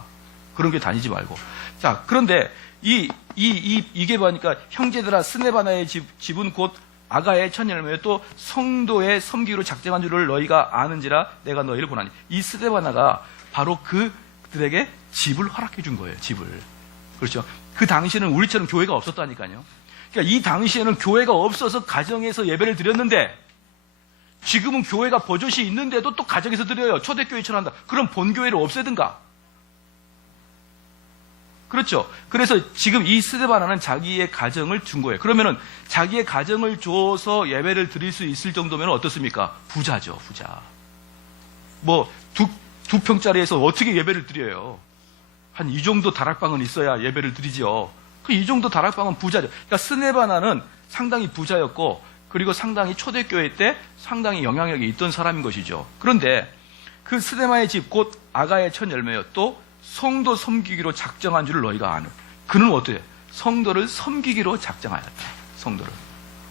그런 교회 다니지 말고. 자, 그런데 이게 보니까 형제들아 스네바나의 집은 곧 아가의 첫 열매요. 또 성도의 섬기기로 작정한 줄을 너희가 아는지라 내가 너희를 보나니. 이 스데바나가 바로 그들에게 집을 허락해 준 거예요. 집을. 그렇죠. 그 당시에는 우리처럼 교회가 없었다니까요. 그러니까 이 당시에는 교회가 없어서 가정에서 예배를 드렸는데 지금은 교회가 버젓이 있는데도 또 가정에서 드려요. 초대교회처럼 한다. 그럼 본교회를 없애든가. 그렇죠. 그래서 지금 이 스데바나는 자기의 가정을 준 거예요. 그러면은 자기의 가정을 줘서 예배를 드릴 수 있을 정도면 어떻습니까? 부자죠, 부자. 뭐, 두 평짜리에서 어떻게 예배를 드려요? 한 이 정도 다락방은 있어야 예배를 드리죠. 이 정도 다락방은 부자죠. 그러니까 스데바나는 상당히 부자였고, 그리고 상당히 초대교회 때 상당히 영향력이 있던 사람인 것이죠. 그런데 그 스데바나의 집, 곧 아가의 첫 열매요. 또 성도 섬기기로 작정한 줄을 너희가 아는. 그는 어떻게? 성도를 섬기기로 작정하였다. 성도를.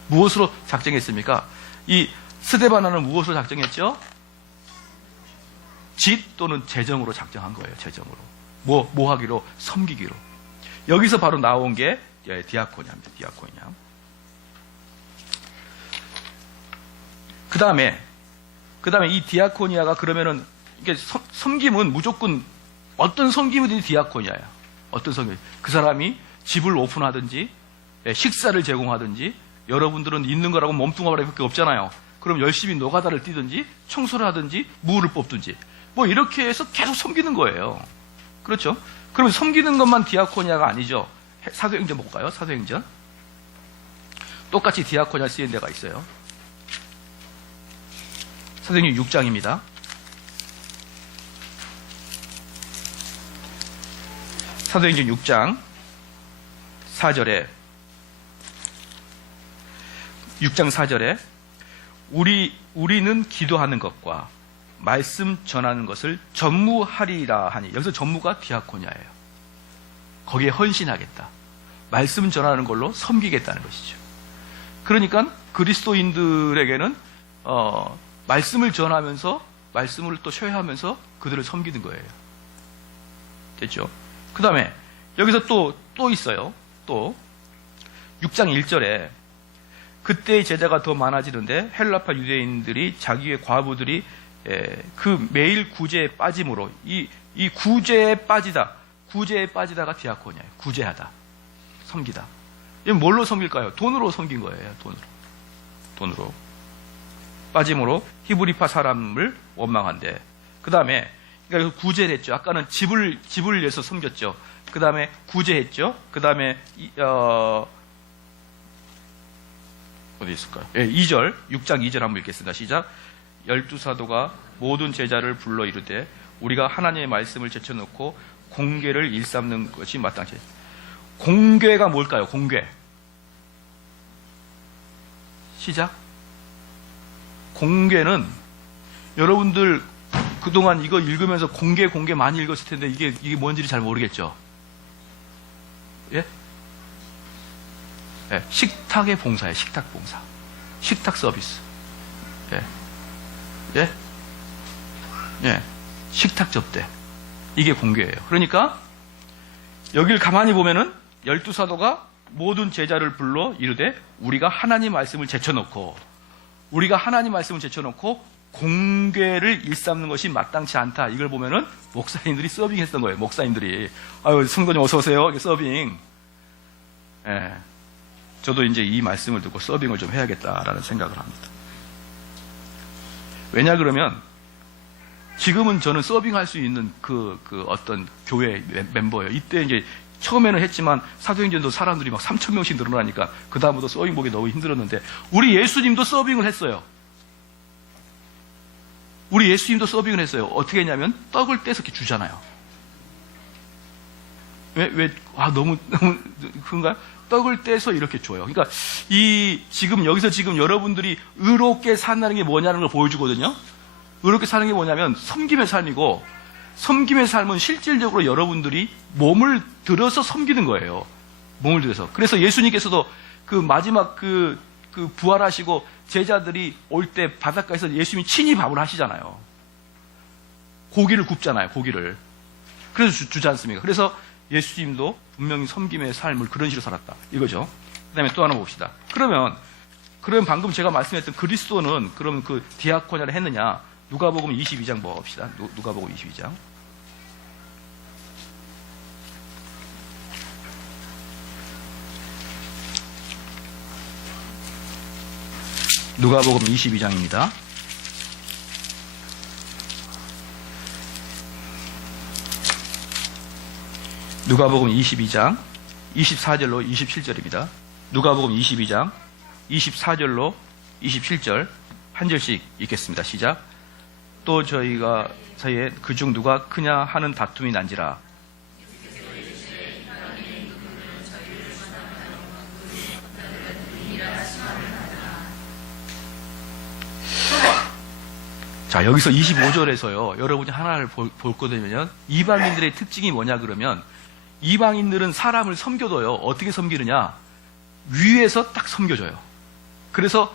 무엇으로 작정했습니까? 이 스데바나는 무엇으로 작정했죠? 집 또는 재정으로 작정한 거예요. 재정으로. 뭐 하기로? 섬기기로. 여기서 바로 나온 게 디아코니아입니다. 디아코니아. 그 다음에 이 디아코니아가 그러면은 이게 섬김은 무조건 어떤 섬김이든지 디아코니아야. 어떤 섬김. 그 사람이 집을 오픈하든지 식사를 제공하든지 여러분들은 있는 거라고 몸뚱아리밖에 없잖아요. 그럼 열심히 노가다를 뛰든지 청소를 하든지 무를 뽑든지 뭐 이렇게 해서 계속 섬기는 거예요. 그렇죠? 그럼 섬기는 것만 디아코니아가 아니죠. 사도행전 볼까요? 사도행전. 똑같이 디아코니아 쓰인 데가 있어요. 사도행전 6장입니다. 사도행전 6장 4절에 6장 4절에 우리는 기도하는 것과 말씀 전하는 것을 전무하리라 하니, 여기서 전무가 디아코니아예요. 거기에 헌신하겠다. 말씀 전하는 걸로 섬기겠다는 것이죠. 그러니까 그리스도인들에게는 말씀을 전하면서 말씀을 또 쉐어하면서 그들을 섬기는 거예요. 됐죠? 그 다음에 여기서 또 있어요. 또 6장 1절에 그때의 제자가 더 많아지는데 헬라파 유대인들이 자기의 과부들이 그 매일 구제에 빠짐으로 이 구제에 빠지다가 디아코니아예요. 구제하다, 섬기다. 이건 뭘로 섬길까요? 돈으로 섬긴 거예요. 돈으로 빠짐으로 히브리파 사람을 원망한대. 그 다음에 그러니까 구제를 했죠. 아까는 집을 위해서 섬겼죠. 그 다음에 구제했죠. 그 다음에 어디 있을까요? 2절, 6장 2절 한번 읽겠습니다. 시작. 12사도가 모든 제자를 불러 이르되 우리가 하나님의 말씀을 제쳐놓고 공궤를 일삼는 것이 마땅치. 공궤가 뭘까요? 공궤. 시작. 공궤는 여러분들 그동안 이거 읽으면서 공궤 많이 읽었을 텐데 이게 뭔지 잘 모르겠죠? 예? 예, 식탁의 봉사예요. 식탁 봉사. 식탁 서비스. 예. 예? 예. 식탁 접대. 이게 공궤예요. 그러니까 여길 가만히 보면은 12사도가 모든 제자를 불러 이르되 우리가 하나님 말씀을 제쳐놓고 공궤를 일삼는 것이 마땅치 않다. 이걸 보면은 목사님들이 서빙했던 거예요. 목사님들이. 아유, 성도님 어서 오세요. 서빙. 예. 저도 이제 이 말씀을 듣고 서빙을 좀 해야겠다라는 생각을 합니다. 왜냐 그러면 지금은 저는 서빙할 수 있는 그 어떤 교회 멤버예요. 이때 이제 처음에는 했지만 사도행전도 사람들이 막 3,000명씩 늘어나니까 그 다음부터 서빙 보기 너무 힘들었는데 우리 예수님도 서빙을 했어요. 우리 예수님도 서빙을 했어요. 어떻게 했냐면 떡을 떼서 이렇게 주잖아요. 너무 그런가요? 떡을 떼서 이렇게 줘요. 그러니까 여기서 지금 여러분들이 의롭게 산다는 게 뭐냐는 걸 보여주거든요. 의롭게 사는 게 뭐냐면 섬김의 삶이고, 섬김의 삶은 실질적으로 여러분들이 몸을 들여서 섬기는 거예요. 몸을 들여서. 그래서 예수님께서도 그 마지막 그 부활하시고 제자들이 올 때 바닷가에서 예수님이 친히 밥을 하시잖아요. 고기를 굽잖아요. 고기를. 그래서 주지 않습니까? 그래서 예수님도 분명히 섬김의 삶을 그런 식으로 살았다. 이거죠. 그 다음에 또 하나 봅시다. 그러면 방금 제가 말씀했던 그리스도는 그럼 그 디아코니아를 했느냐? 누가복음 22장 봅시다. 누가복음 22장. 누가복음 22장입니다. 누가복음 22장 24절로 27절입니다. 누가복음 22장 24절로 27절 한 절씩 읽겠습니다. 시작. 또 저희가 사이에 그중 누가 크냐 하는 다툼이 난지라. 자, 여기서 25절에서요, 여러분이 하나를 볼 거냐면, 이방인들의 특징이 뭐냐 그러면, 이방인들은 사람을 섬겨도요, 어떻게 섬기느냐? 위에서 딱 섬겨줘요. 그래서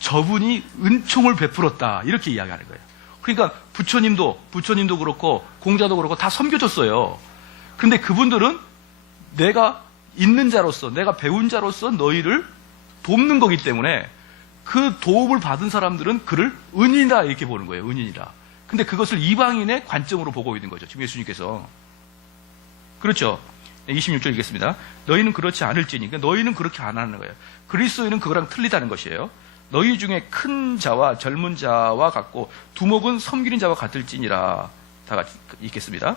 저분이 은총을 베풀었다. 이렇게 이야기하는 거예요. 그러니까 부처님도 그렇고, 공자도 그렇고 다 섬겨줬어요. 그런데 그분들은 내가 있는 자로서, 내가 배운 자로서 너희를 돕는 거기 때문에 그 도움을 받은 사람들은 그를 은인이다 이렇게 보는 거예요. 은인이다. 근데 그것을 이방인의 관점으로 보고 있는 거죠. 지금 예수님께서. 그렇죠. 26절 읽겠습니다. 너희는 그렇지 않을지니. 그러니까 너희는 그렇게 안 하는 거예요. 그리스도인은 그거랑 틀리다는 것이에요. 너희 중에 큰 자와 젊은 자와 같고 두목은 섬기는 자와 같을지니라. 다 같이 읽겠습니다.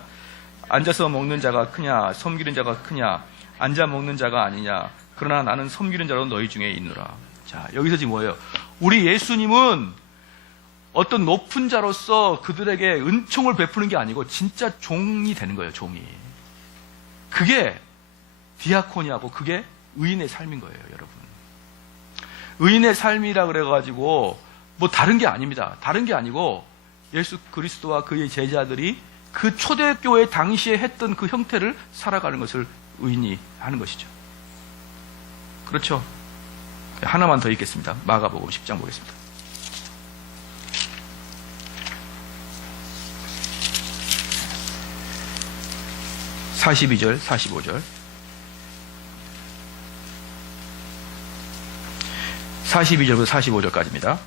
앉아서 먹는 자가 크냐 섬기는 자가 크냐 앉아 먹는 자가 아니냐 그러나 나는 섬기는 자로 너희 중에 있노라. 자, 여기서 지금 뭐예요? 우리 예수님은 어떤 높은 자로서 그들에게 은총을 베푸는 게 아니고 진짜 종이 되는 거예요. 종이. 그게 디아코니하고 그게 의인의 삶인 거예요. 여러분, 의인의 삶이라 그래가지고 뭐 다른 게 아닙니다. 다른 게 아니고 예수 그리스도와 그의 제자들이 그 초대교회 당시에 했던 그 형태를 살아가는 것을 의인이 하는 것이죠. 그렇죠? 하나만 더 읽겠습니다. 마가복음 10장 보겠습니다. (42절) (45절) 42절부터 45절까지입니다.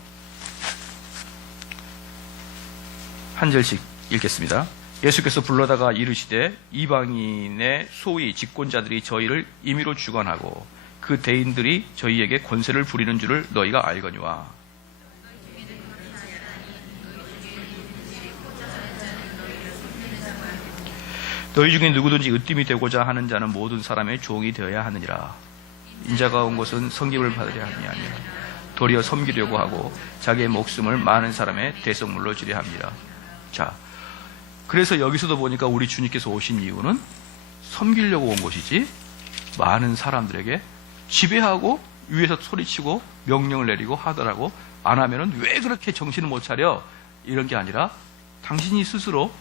한 절씩 읽겠습니다. 예수께서 불러다가 이르시되 이방인의 소위 집권자들이 저희를 임의로 주관하고 그 대인들이 저희에게 권세를 부리는 줄을 너희가 알거니와 너희 중에 누구든지 으뜸이 되고자 하는 자는 모든 사람의 종이 되어야 하느니라. 인자가 온 것은 섬김을 받으려 함이 아니라 도리어 섬기려고 하고 자기의 목숨을 많은 사람의 대속물로 주려 합니다. 자, 그래서 여기서도 보니까 우리 주님께서 오신 이유는 섬기려고 온 것이지 많은 사람들에게 지배하고 위에서 소리치고 명령을 내리고 하더라고 안 하면은 왜 그렇게 정신을 못 차려 이런 게 아니라 당신이 스스로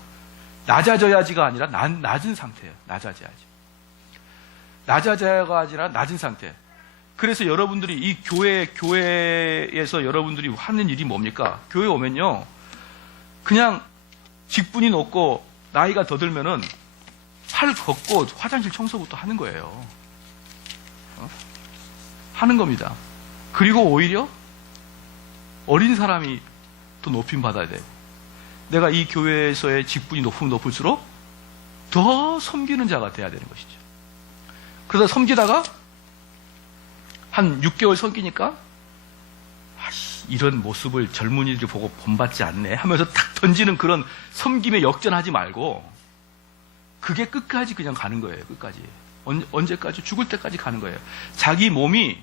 낮아져야지가 아니라 낮은 상태예요. 낮아져야지. 낮아져야가 아니라 낮은 상태. 그래서 여러분들이 이 교회에서 여러분들이 하는 일이 뭡니까? 교회 오면요, 그냥 직분이 높고 나이가 더 들면은 팔 걷고 화장실 청소부터 하는 거예요. 하는 겁니다. 그리고 오히려 어린 사람이 더 높임 받아야 돼요. 내가 이 교회에서의 직분이 높으면 높을수록 더 섬기는 자가 돼야 되는 것이죠. 그러다 섬기다가 한 6개월 섬기니까 이런 모습을 젊은이들이 보고 본받지 않네 하면서 탁 던지는 그런 섬김에 역전하지 말고 그게 끝까지 그냥 가는 거예요. 끝까지. 언제까지? 죽을 때까지 가는 거예요. 자기 몸이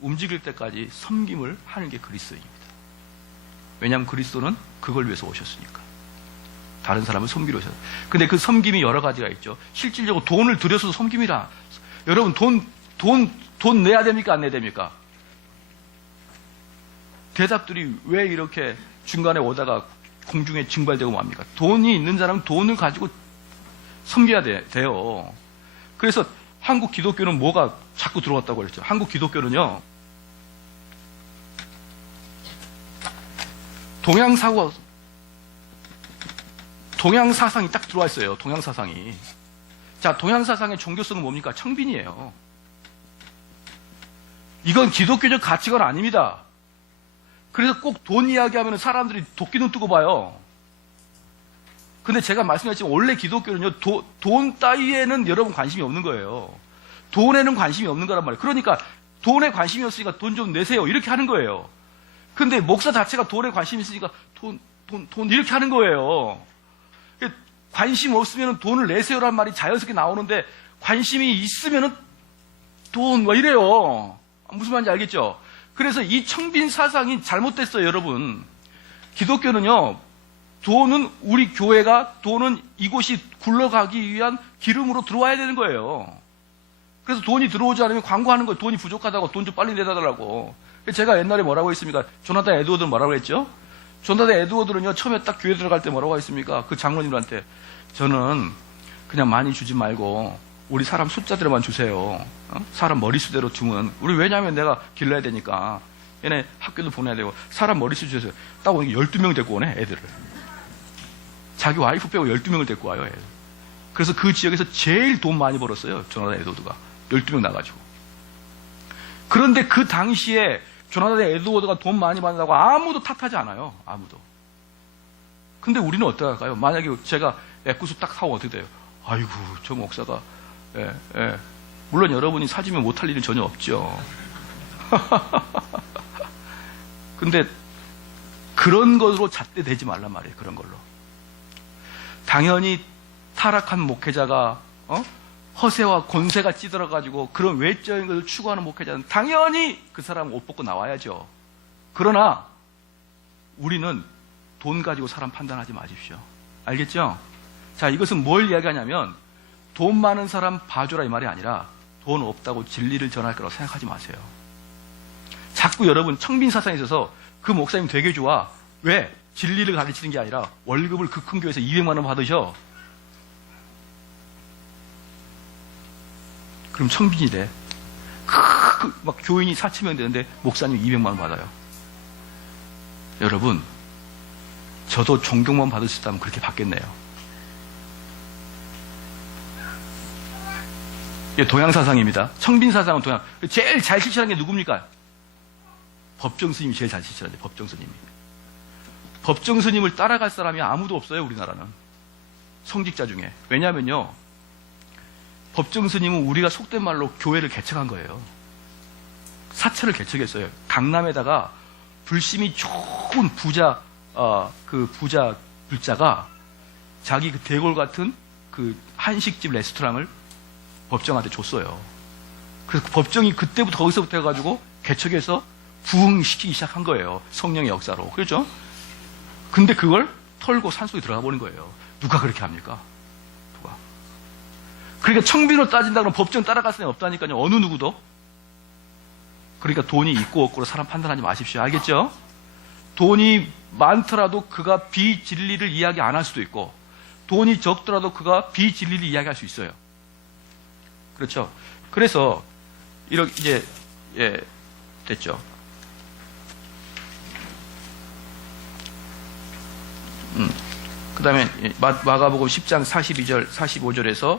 움직일 때까지 섬김을 하는 게 그리스도입니다. 왜냐하면 그리스도는 그걸 위해서 오셨으니까. 다른 사람을 섬기러 오셨어요. 근데 그 섬김이 여러 가지가 있죠. 실질적으로 돈을 들여서 섬김이라. 여러분 돈 내야 됩니까? 안 내야 됩니까? 대답들이 왜 이렇게 중간에 오다가 공중에 증발되고 맙니까? 돈이 있는 사람은 돈을 가지고 섬겨야 돼요. 그래서 한국 기독교는 뭐가 자꾸 들어왔다고 그랬죠. 한국 기독교는요, 동양사상이 딱 들어와 있어요. 동양사상이. 자, 동양사상의 종교성은 뭡니까? 청빈이에요. 이건 기독교적 가치관 아닙니다. 그래서 꼭 돈 이야기하면 사람들이 도끼눈 뜨고 봐요. 근데 제가 말씀드렸지만 원래 기독교는요, 돈 따위에는 여러분 관심이 없는 거예요. 돈에는 관심이 없는 거란 말이에요. 그러니까 돈에 관심이 없으니까 돈 좀 내세요. 이렇게 하는 거예요. 근데 목사 자체가 돈에 관심이 있으니까 돈 이렇게 하는 거예요. 관심 없으면 돈을 내세요란 말이 자연스럽게 나오는데 관심이 있으면 돈 뭐 이래요. 무슨 말인지 알겠죠? 그래서 이 청빈 사상이 잘못됐어요, 여러분. 기독교는요, 돈은 우리 교회가 돈은 이곳이 굴러가기 위한 기름으로 들어와야 되는 거예요. 그래서 돈이 들어오지 않으면 광고하는 거예요. 돈이 부족하다고 돈 좀 빨리 내달라고. 제가 옛날에 뭐라고 했습니까? 조나단 에드워드는 뭐라고 했죠? 조나단 에드워드는요, 처음에 딱 교회 들어갈 때 뭐라고 했습니까? 그 장로님들한테 저는 그냥 많이 주지 말고 우리 사람 숫자대로만 주세요. 사람 머리수대로 주면 우리 왜냐하면 내가 길러야 되니까 얘네 학교도 보내야 되고 사람 머리수 주세요. 딱 오니 12명 데리고 오네, 애들을. 자기 와이프 빼고 12명을 데리고 와요, 애들. 그래서 그 지역에서 제일 돈 많이 벌었어요, 조나단 에드워드가. 12명 나가지고. 그런데 그 당시에 조나단 에드워드가 돈 많이 받는다고 아무도 탓하지 않아요. 아무도. 근데 우리는 어떡할까요? 만약에 제가 애구수 딱 사오면 어떻게 돼요? 아이고, 저 목사가, 물론 여러분이 사주면 못할 일은 전혀 없죠. 근데 그런 것으로 잣대되지 말란 말이에요. 그런 걸로. 당연히 타락한 목회자가 허세와 권세가 찌들어가지고 그런 외적인 것을 추구하는 목회자는 당연히 그 사람 옷 벗고 나와야죠. 그러나 우리는 돈 가지고 사람 판단하지 마십시오. 알겠죠? 자, 이것은 뭘 이야기하냐면 돈 많은 사람 봐주라 이 말이 아니라 돈 없다고 진리를 전할 거라고 생각하지 마세요. 자꾸 여러분 청빈 사상에 있어서 그 목사님 되게 좋아. 왜? 진리를 가르치는 게 아니라 월급을 그 큰 교회에서 200만 원 받으셔. 그럼 청빈이래. 막 교인이 4,000명 되는데 목사님 200만 원 받아요. 여러분, 저도 존경만 받을 수 있다면 그렇게 받겠네요. 이게 동양 사상입니다. 청빈 사상은 동양. 제일 잘 실천한 게 누굽니까? 법정 스님이 제일 잘 실천하죠. 법정 스님이. 법정 스님을 따라갈 사람이 아무도 없어요. 우리나라는. 성직자 중에. 왜냐하면요. 법정 스님은 우리가 속된 말로 교회를 개척한 거예요. 사찰을 개척했어요. 강남에다가 불심이 좋은 부자 불자가 자기 그 대골 같은 그 한식집 레스토랑을 법정한테 줬어요. 그래서 법정이 그때부터 거기서부터 해가지고 개척해서 부흥시키기 시작한 거예요. 성령의 역사로. 그렇죠? 근데 그걸 털고 산속에 들어가 버린 거예요. 누가 그렇게 합니까? 누가? 그러니까 청빈으로 따진다 그러면 법정 따라갈 수는 없다니까요. 어느 누구도. 그러니까 돈이 있고 없고로 사람 판단하지 마십시오. 알겠죠? 돈이 많더라도 그가 비진리를 이야기 안 할 수도 있고 돈이 적더라도 그가 비진리를 이야기할 수 있어요. 그렇죠? 그래서 이렇게 이제 됐죠. 그 다음에 마가복음 10장 42절 45절에서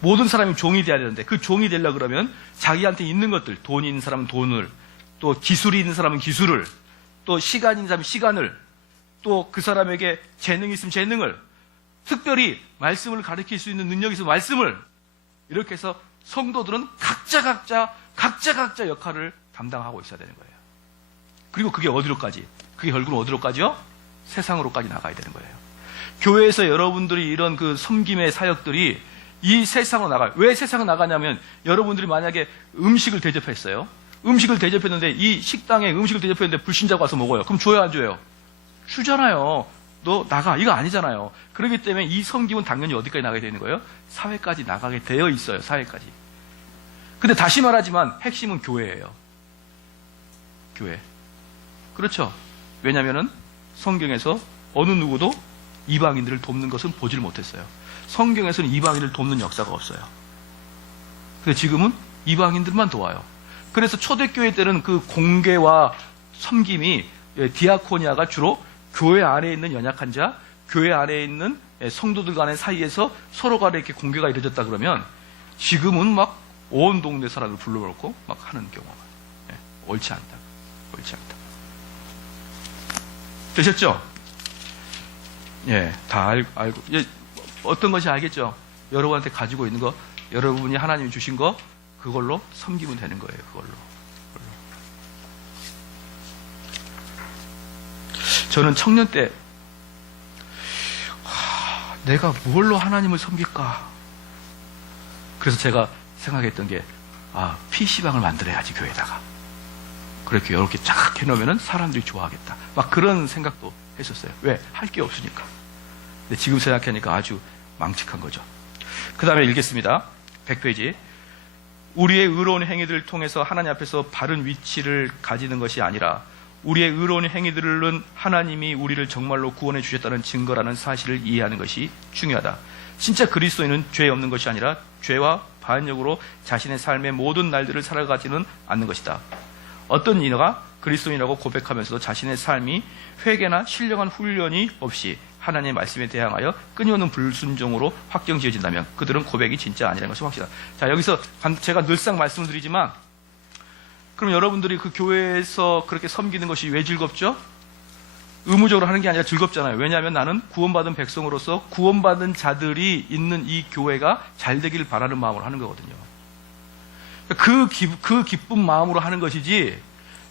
모든 사람이 종이 돼야 되는데 그 종이 되려고 그러면 자기한테 있는 것들, 돈이 있는 사람은 돈을, 또 기술이 있는 사람은 기술을, 또 시간이 있는 사람은 시간을, 또 그 사람에게 재능이 있으면 재능을, 특별히 말씀을 가르칠 수 있는 능력이 있으면 말씀을, 이렇게 해서 성도들은 각자 역할을 담당하고 있어야 되는 거예요. 그리고 그게 어디로까지? 그게 결국은 어디로까지요? 세상으로까지 나가야 되는 거예요. 교회에서 여러분들이 이런 그 섬김의 사역들이 이 세상으로 나가요. 왜 세상으로 나가냐면 여러분들이 만약에 음식을 대접했어요. 음식을 대접했는데 이 식당에 음식을 대접했는데 불신자가 와서 먹어요. 그럼 줘요 안 줘요? 주잖아요. 너 나가. 이거 아니잖아요. 그렇기 때문에 이 섬김은 당연히 어디까지 나가야 되는 거예요? 사회까지 나가게 되어 있어요. 사회까지. 근데 다시 말하지만 핵심은 교회예요. 교회. 그렇죠? 왜냐면은 성경에서 어느 누구도 이방인들을 돕는 것은 보질 못했어요. 성경에서는 이방인을 돕는 역사가 없어요. 근데 지금은 이방인들만 도와요. 그래서 초대교회 때는 그 공개와 섬김이 디아코니아가 주로 교회 안에 있는 연약한 자, 교회 안에 있는 성도들 간의 사이에서 서로 간에 이렇게 공개가 이루어졌다 그러면 지금은 막 온 동네 사람을 불러놓고 막 하는 경우가 옳지 않다. 옳지 않다. 되셨죠? 예, 다 알고. 어떤 것이 알겠죠? 여러분한테 가지고 있는 거, 여러분이 하나님이 주신 거, 그걸로 섬기면 되는 거예요, 그걸로. 저는 청년 때, 내가 뭘로 하나님을 섬길까? 그래서 제가 생각했던 게, PC방을 만들어야지, 교회에다가. 그렇게 이렇게 쫙 해놓으면 사람들이 좋아하겠다. 막 그런 생각도 했었어요. 왜? 할 게 없으니까. 근데 지금 생각하니까 아주 망측한 거죠. 그 다음에 읽겠습니다. 100페이지. 우리의 의로운 행위들을 통해서 하나님 앞에서 바른 위치를 가지는 것이 아니라 우리의 의로운 행위들은 하나님이 우리를 정말로 구원해 주셨다는 증거라는 사실을 이해하는 것이 중요하다. 진짜 그리스도인은 죄 없는 것이 아니라 죄와 반역으로 자신의 삶의 모든 날들을 살아가지는 않는 것이다. 어떤 이너가 그리스도인이라고 고백하면서도 자신의 삶이 회개나 신령한 훈련이 없이 하나님의 말씀에 대항하여 끊임없는 불순종으로 확정지어진다면 그들은 고백이 진짜 아니라는 것이 확실하다. 자, 여기서 제가 늘상 말씀을 드리지만 그럼 여러분들이 그 교회에서 그렇게 섬기는 것이 왜 즐겁죠? 의무적으로 하는 게 아니라 즐겁잖아요. 왜냐하면 나는 구원받은 백성으로서 구원받은 자들이 있는 이 교회가 잘 되길 바라는 마음으로 하는 거거든요. 그 기쁜 마음으로 하는 것이지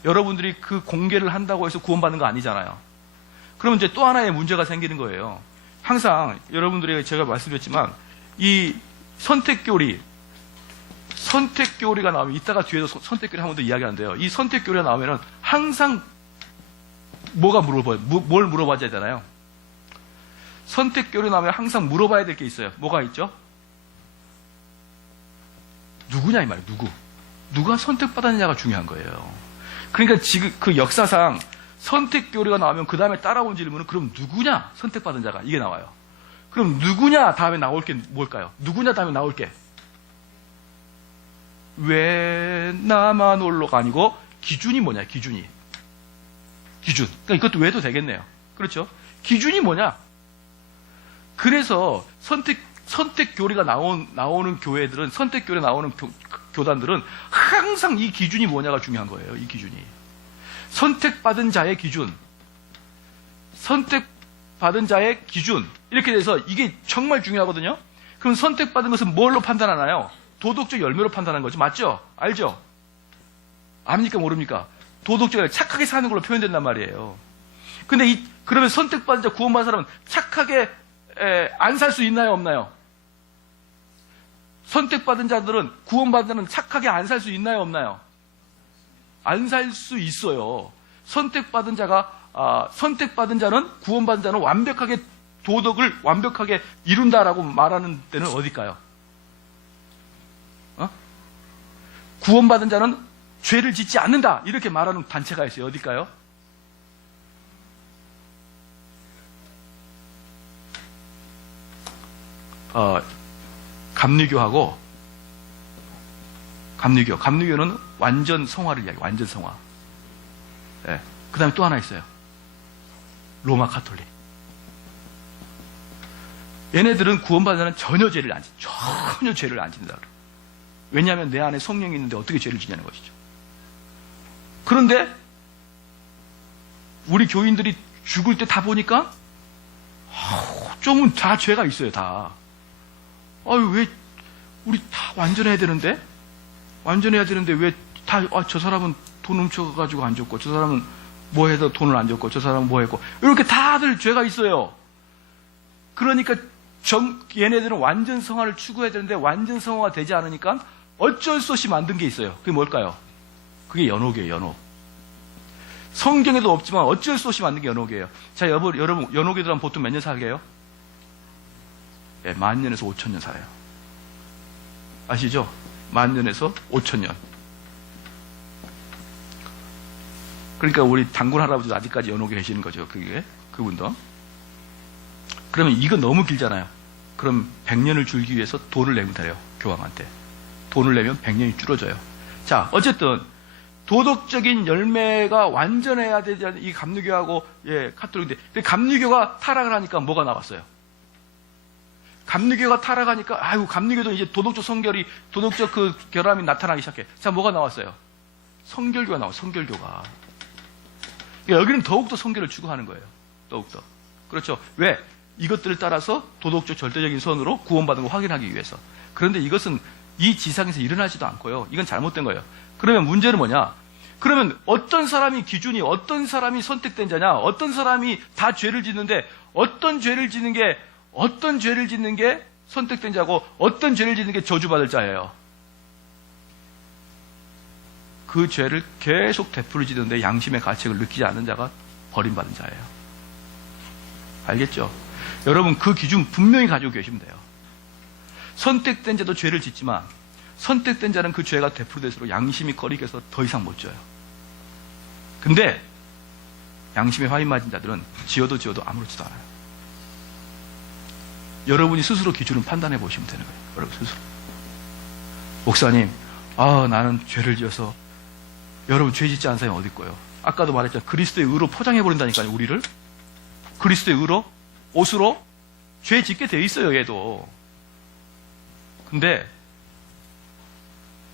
여러분들이 그 공개를 한다고 해서 구원받는 거 아니잖아요. 그러면 이제 또 하나의 문제가 생기는 거예요. 항상 여러분들에게 제가 말씀드렸지만 이 선택교리가 나오면 이따가 뒤에도 선택교리 한 번 더 이야기하는데요. 이 선택교리가 나오면은 항상 뭐가 물어봐요? 뭘 물어봐야 되잖아요. 선택교리 나오면 항상 물어봐야 될 게 있어요. 뭐가 있죠? 누구냐 이 말이에요. 누가 선택받았느냐가 중요한 거예요. 그러니까 지금 그 역사상 선택교리가 나오면 그 다음에 따라온 질문은 그럼 누구냐? 선택받은 자가 이게 나와요. 그럼 누구냐 다음에 나올 게 뭘까요? 누구냐 다음에 나올 게 왜 나만 홀로가 아니고 기준이 뭐냐? 기준. 그러니까 이것도 왜도 되겠네요. 그렇죠? 기준이 뭐냐? 그래서 선택교리가 나오는 교회들은, 선택교리 나오는 교단들은 항상 이 기준이 뭐냐가 중요한 거예요. 이 기준이. 선택받은 자의 기준. 선택받은 자의 기준. 이렇게 돼서 이게 정말 중요하거든요. 그럼 선택받은 것은 뭘로 판단하나요? 도덕적 열매로 판단하는 거죠. 맞죠? 알죠? 압니까? 모릅니까? 도덕적 착하게 사는 걸로 표현된단 말이에요. 근데 그러면 선택받은 자, 구원받은 사람은 착하게 안 살 수 있나요? 없나요? 선택받은 자들은, 구원받은 자는 착하게 안 살 수 있나요? 없나요? 안 살 수 있어요. 선택받은 자는, 구원받은 자는 완벽하게 도덕을 완벽하게 이룬다라고 말하는 데는 어딜까요? 구원받은 자는 죄를 짓지 않는다. 이렇게 말하는 단체가 있어요. 어딜까요? 감리교는 완전 성화를 이야기해요. 완전 성화. 네. 그 다음에 또 하나 있어요. 로마 카톨릭. 얘네들은 구원받은 자는 전혀 죄를 안 짓는다. 왜냐하면 내 안에 성령이 있는데 어떻게 죄를 지냐는 것이죠. 그런데 우리 교인들이 죽을 때 다 보니까 좀은 다 죄가 있어요. 다. 왜 우리 다 완전해야 되는데 왜 다 저 사람은 돈 훔쳐가지고 안 줬고, 저 사람은 뭐 해서 돈을 안 줬고, 저 사람은 뭐 했고, 이렇게 다들 죄가 있어요. 그러니까 얘네들은 완전 성화를 추구해야 되는데 완전 성화가 되지 않으니까 어쩔 수 없이 만든 게 있어요. 그게 뭘까요? 그게 연옥이에요. 연옥. 성경에도 없지만 어쩔 수 없이 만든 게 연옥이에요. 자, 여러분 연옥이들은 보통 몇 년 살게요? 10,000년에서 5,000년 살아요. 아시죠? 10,000년에서 5,000년. 그러니까 우리 단군 할아버지도 아직까지 연옥에 계시는 거죠. 그분도. 그러면 이거 너무 길잖아요. 그럼 100년을 줄기 위해서 돈을 내면 돼요. 교황한테. 돈을 내면 100년이 줄어져요. 자, 어쨌든 도덕적인 열매가 완전해야 되지 않는 이 감리교하고 카톨릭인데, 근데 감리교가 타락을 하니까 뭐가 나왔어요? 감리교가 타락하니까 감리교도 이제 도덕적 그 결함이 나타나기 시작해. 자, 뭐가 나왔어요? 성결교가 나와. 성결교가. 그러니까 여기는 더욱더 성결을 추구하는 거예요. 더욱더. 그렇죠. 왜? 이것들을 따라서 도덕적 절대적인 선으로 구원받은 걸 확인하기 위해서. 그런데 이것은 이 지상에서 일어나지도 않고요. 이건 잘못된 거예요. 그러면 문제는 뭐냐? 그러면 어떤 사람이 기준이, 어떤 사람이 선택된 자냐? 어떤 사람이 다 죄를 짓는데 어떤 죄를 짓는 게 선택된 자고 어떤 죄를 짓는 게 저주받을 자예요. 그 죄를 계속 되풀이지는데 양심의 가책을 느끼지 않는 자가 버림받은 자예요. 알겠죠? 여러분 그 기준 분명히 가지고 계시면 돼요. 선택된 자도 죄를 짓지만 선택된 자는 그 죄가 되풀이될수록 양심이 꺼리게서 더 이상 못 져요. 근데 양심에 화인 맞은 자들은 지어도 아무렇지도 않아요. 여러분이 스스로 기준을 판단해 보시면 되는 거예요. 여러분 스스로. 목사님, 나는 죄를 지어서. 여러분 죄 짓지 않은 사람이 어디 있고요? 아까도 말했잖아요. 그리스도의 의로 포장해 버린다니까요. 우리를. 그리스도의 의로, 옷으로 죄 짓게 돼 있어요. 얘도. 근데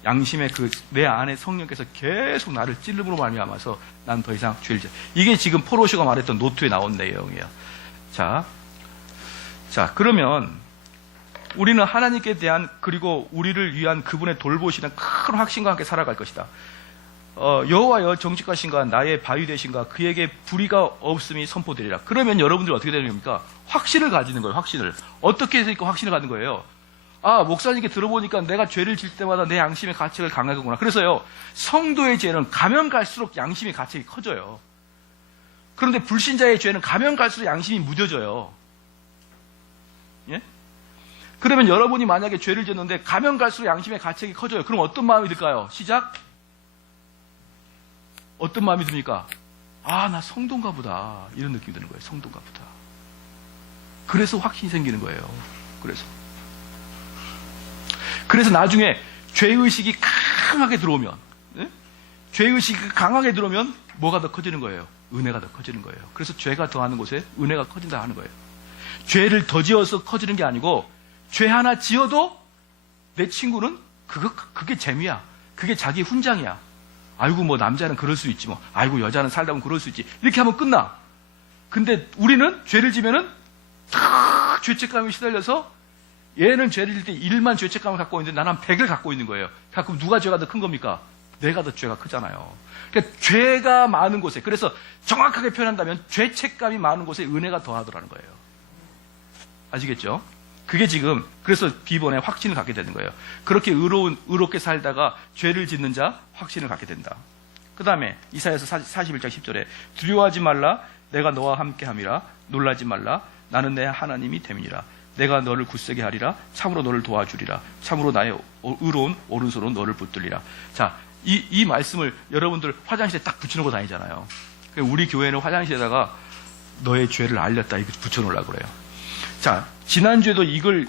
양심의 내 안에 성령께서 계속 나를 찔름으로 말미암아서 난 더 이상 죄를 짓. 이게 지금 포로쇼가 말했던 노트에 나온 내용이에요. 자, 그러면 우리는 하나님께 대한 그리고 우리를 위한 그분의 돌보시는 큰 확신과 함께 살아갈 것이다. 여호와여 정직하신가 나의 바위 되신가 그에게 불의가 없음이 선포되리라. 그러면 여러분들 어떻게 되는 겁니까? 확신을 가지는 거예요. 확신을. 어떻게 해서 확신을 가는 거예요? 아, 목사님께 들어보니까 내가 죄를 질 때마다 내 양심의 가책을 강하구나. 그래서요, 성도의 죄는 가면 갈수록 양심의 가책이 커져요. 그런데 불신자의 죄는 가면 갈수록 양심이 무뎌져요. 예? 그러면 여러분이 만약에 죄를 짓는데 가면 갈수록 양심의 가책이 커져요. 그럼 어떤 마음이 들까요? 시작. 어떤 마음이 듭니까? 아, 나 성도인가 보다. 이런 느낌이 드는 거예요. 성도인가 보다. 그래서 확신이 생기는 거예요. 그래서 나중에 죄의식이 강하게 들어오면, 예? 죄의식이 강하게 들어오면 뭐가 더 커지는 거예요? 은혜가 더 커지는 거예요. 그래서 죄가 더하는 곳에 은혜가 커진다 하는 거예요. 죄를 더 지어서 커지는 게 아니고 죄 하나 지어도 내 친구는 그게 재미야. 그게 자기 훈장이야. 아이고 뭐 남자는 그럴 수 있지 뭐. 아이고 여자는 살다 보면 그럴 수 있지. 이렇게 하면 끝나. 근데 우리는 죄를 지면은 다 죄책감에 시달려서 얘는 죄를 질 때 1만 죄책감을 갖고 있는데 나는 한 100을 갖고 있는 거예요. 그럼 누가 죄가 더 큰 겁니까? 내가 더 죄가 크잖아요. 그러니까 죄가 많은 곳에, 그래서 정확하게 표현한다면 죄책감이 많은 곳에 은혜가 더하더라는 거예요. 아시겠죠? 그게 지금 그래서 비번에 확신을 갖게 되는 거예요. 그렇게 의롭게 살다가 죄를 짓는 자 확신을 갖게 된다. 그 다음에 이사야서 41장 10절에 두려워하지 말라 내가 너와 함께함이라 놀라지 말라 나는 내 하나님이 됨이니라. 내가 너를 굳세게 하리라. 참으로 너를 도와주리라. 참으로 나의 의로운 오른손으로 너를 붙들리라. 자, 이 말씀을 여러분들 화장실에 딱 붙여놓고 다니잖아요. 우리 교회는 화장실에다가 너의 죄를 알렸다 이렇게 붙여놓으려고 그래요. 자, 지난주에도 이걸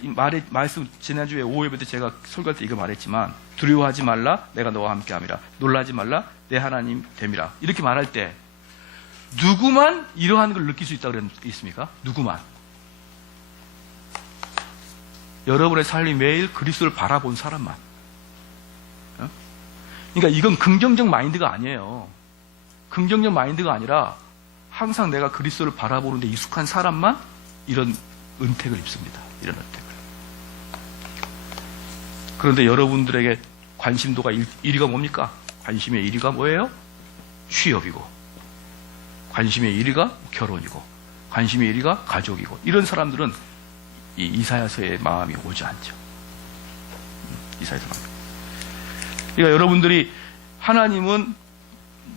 지난주에 5회부 때 제가 설교할 때 이거 말했지만 두려워하지 말라 내가 너와 함께함이라. 놀라지 말라 내 하나님 됨이라. 이렇게 말할 때 누구만 이러한 걸 느낄 수 있다고 그랬습니까? 누구만? 여러분의 삶이 매일 그리스도를 바라본 사람만. 그러니까 이건 긍정적 마인드가 아니에요. 긍정적 마인드가 아니라 항상 내가 그리스도를 바라보는데 익숙한 사람만 이런 은택을 입습니다. 이런 은택을. 그런데 여러분들에게 관심도가 1위가 뭡니까? 관심의 1위가 뭐예요? 취업이고, 관심의 1위가 결혼이고, 관심의 1위가 가족이고, 이런 사람들은 이 이사야서의 마음이 오지 않죠. 이사야서 마음. 그러니까 여러분들이 하나님은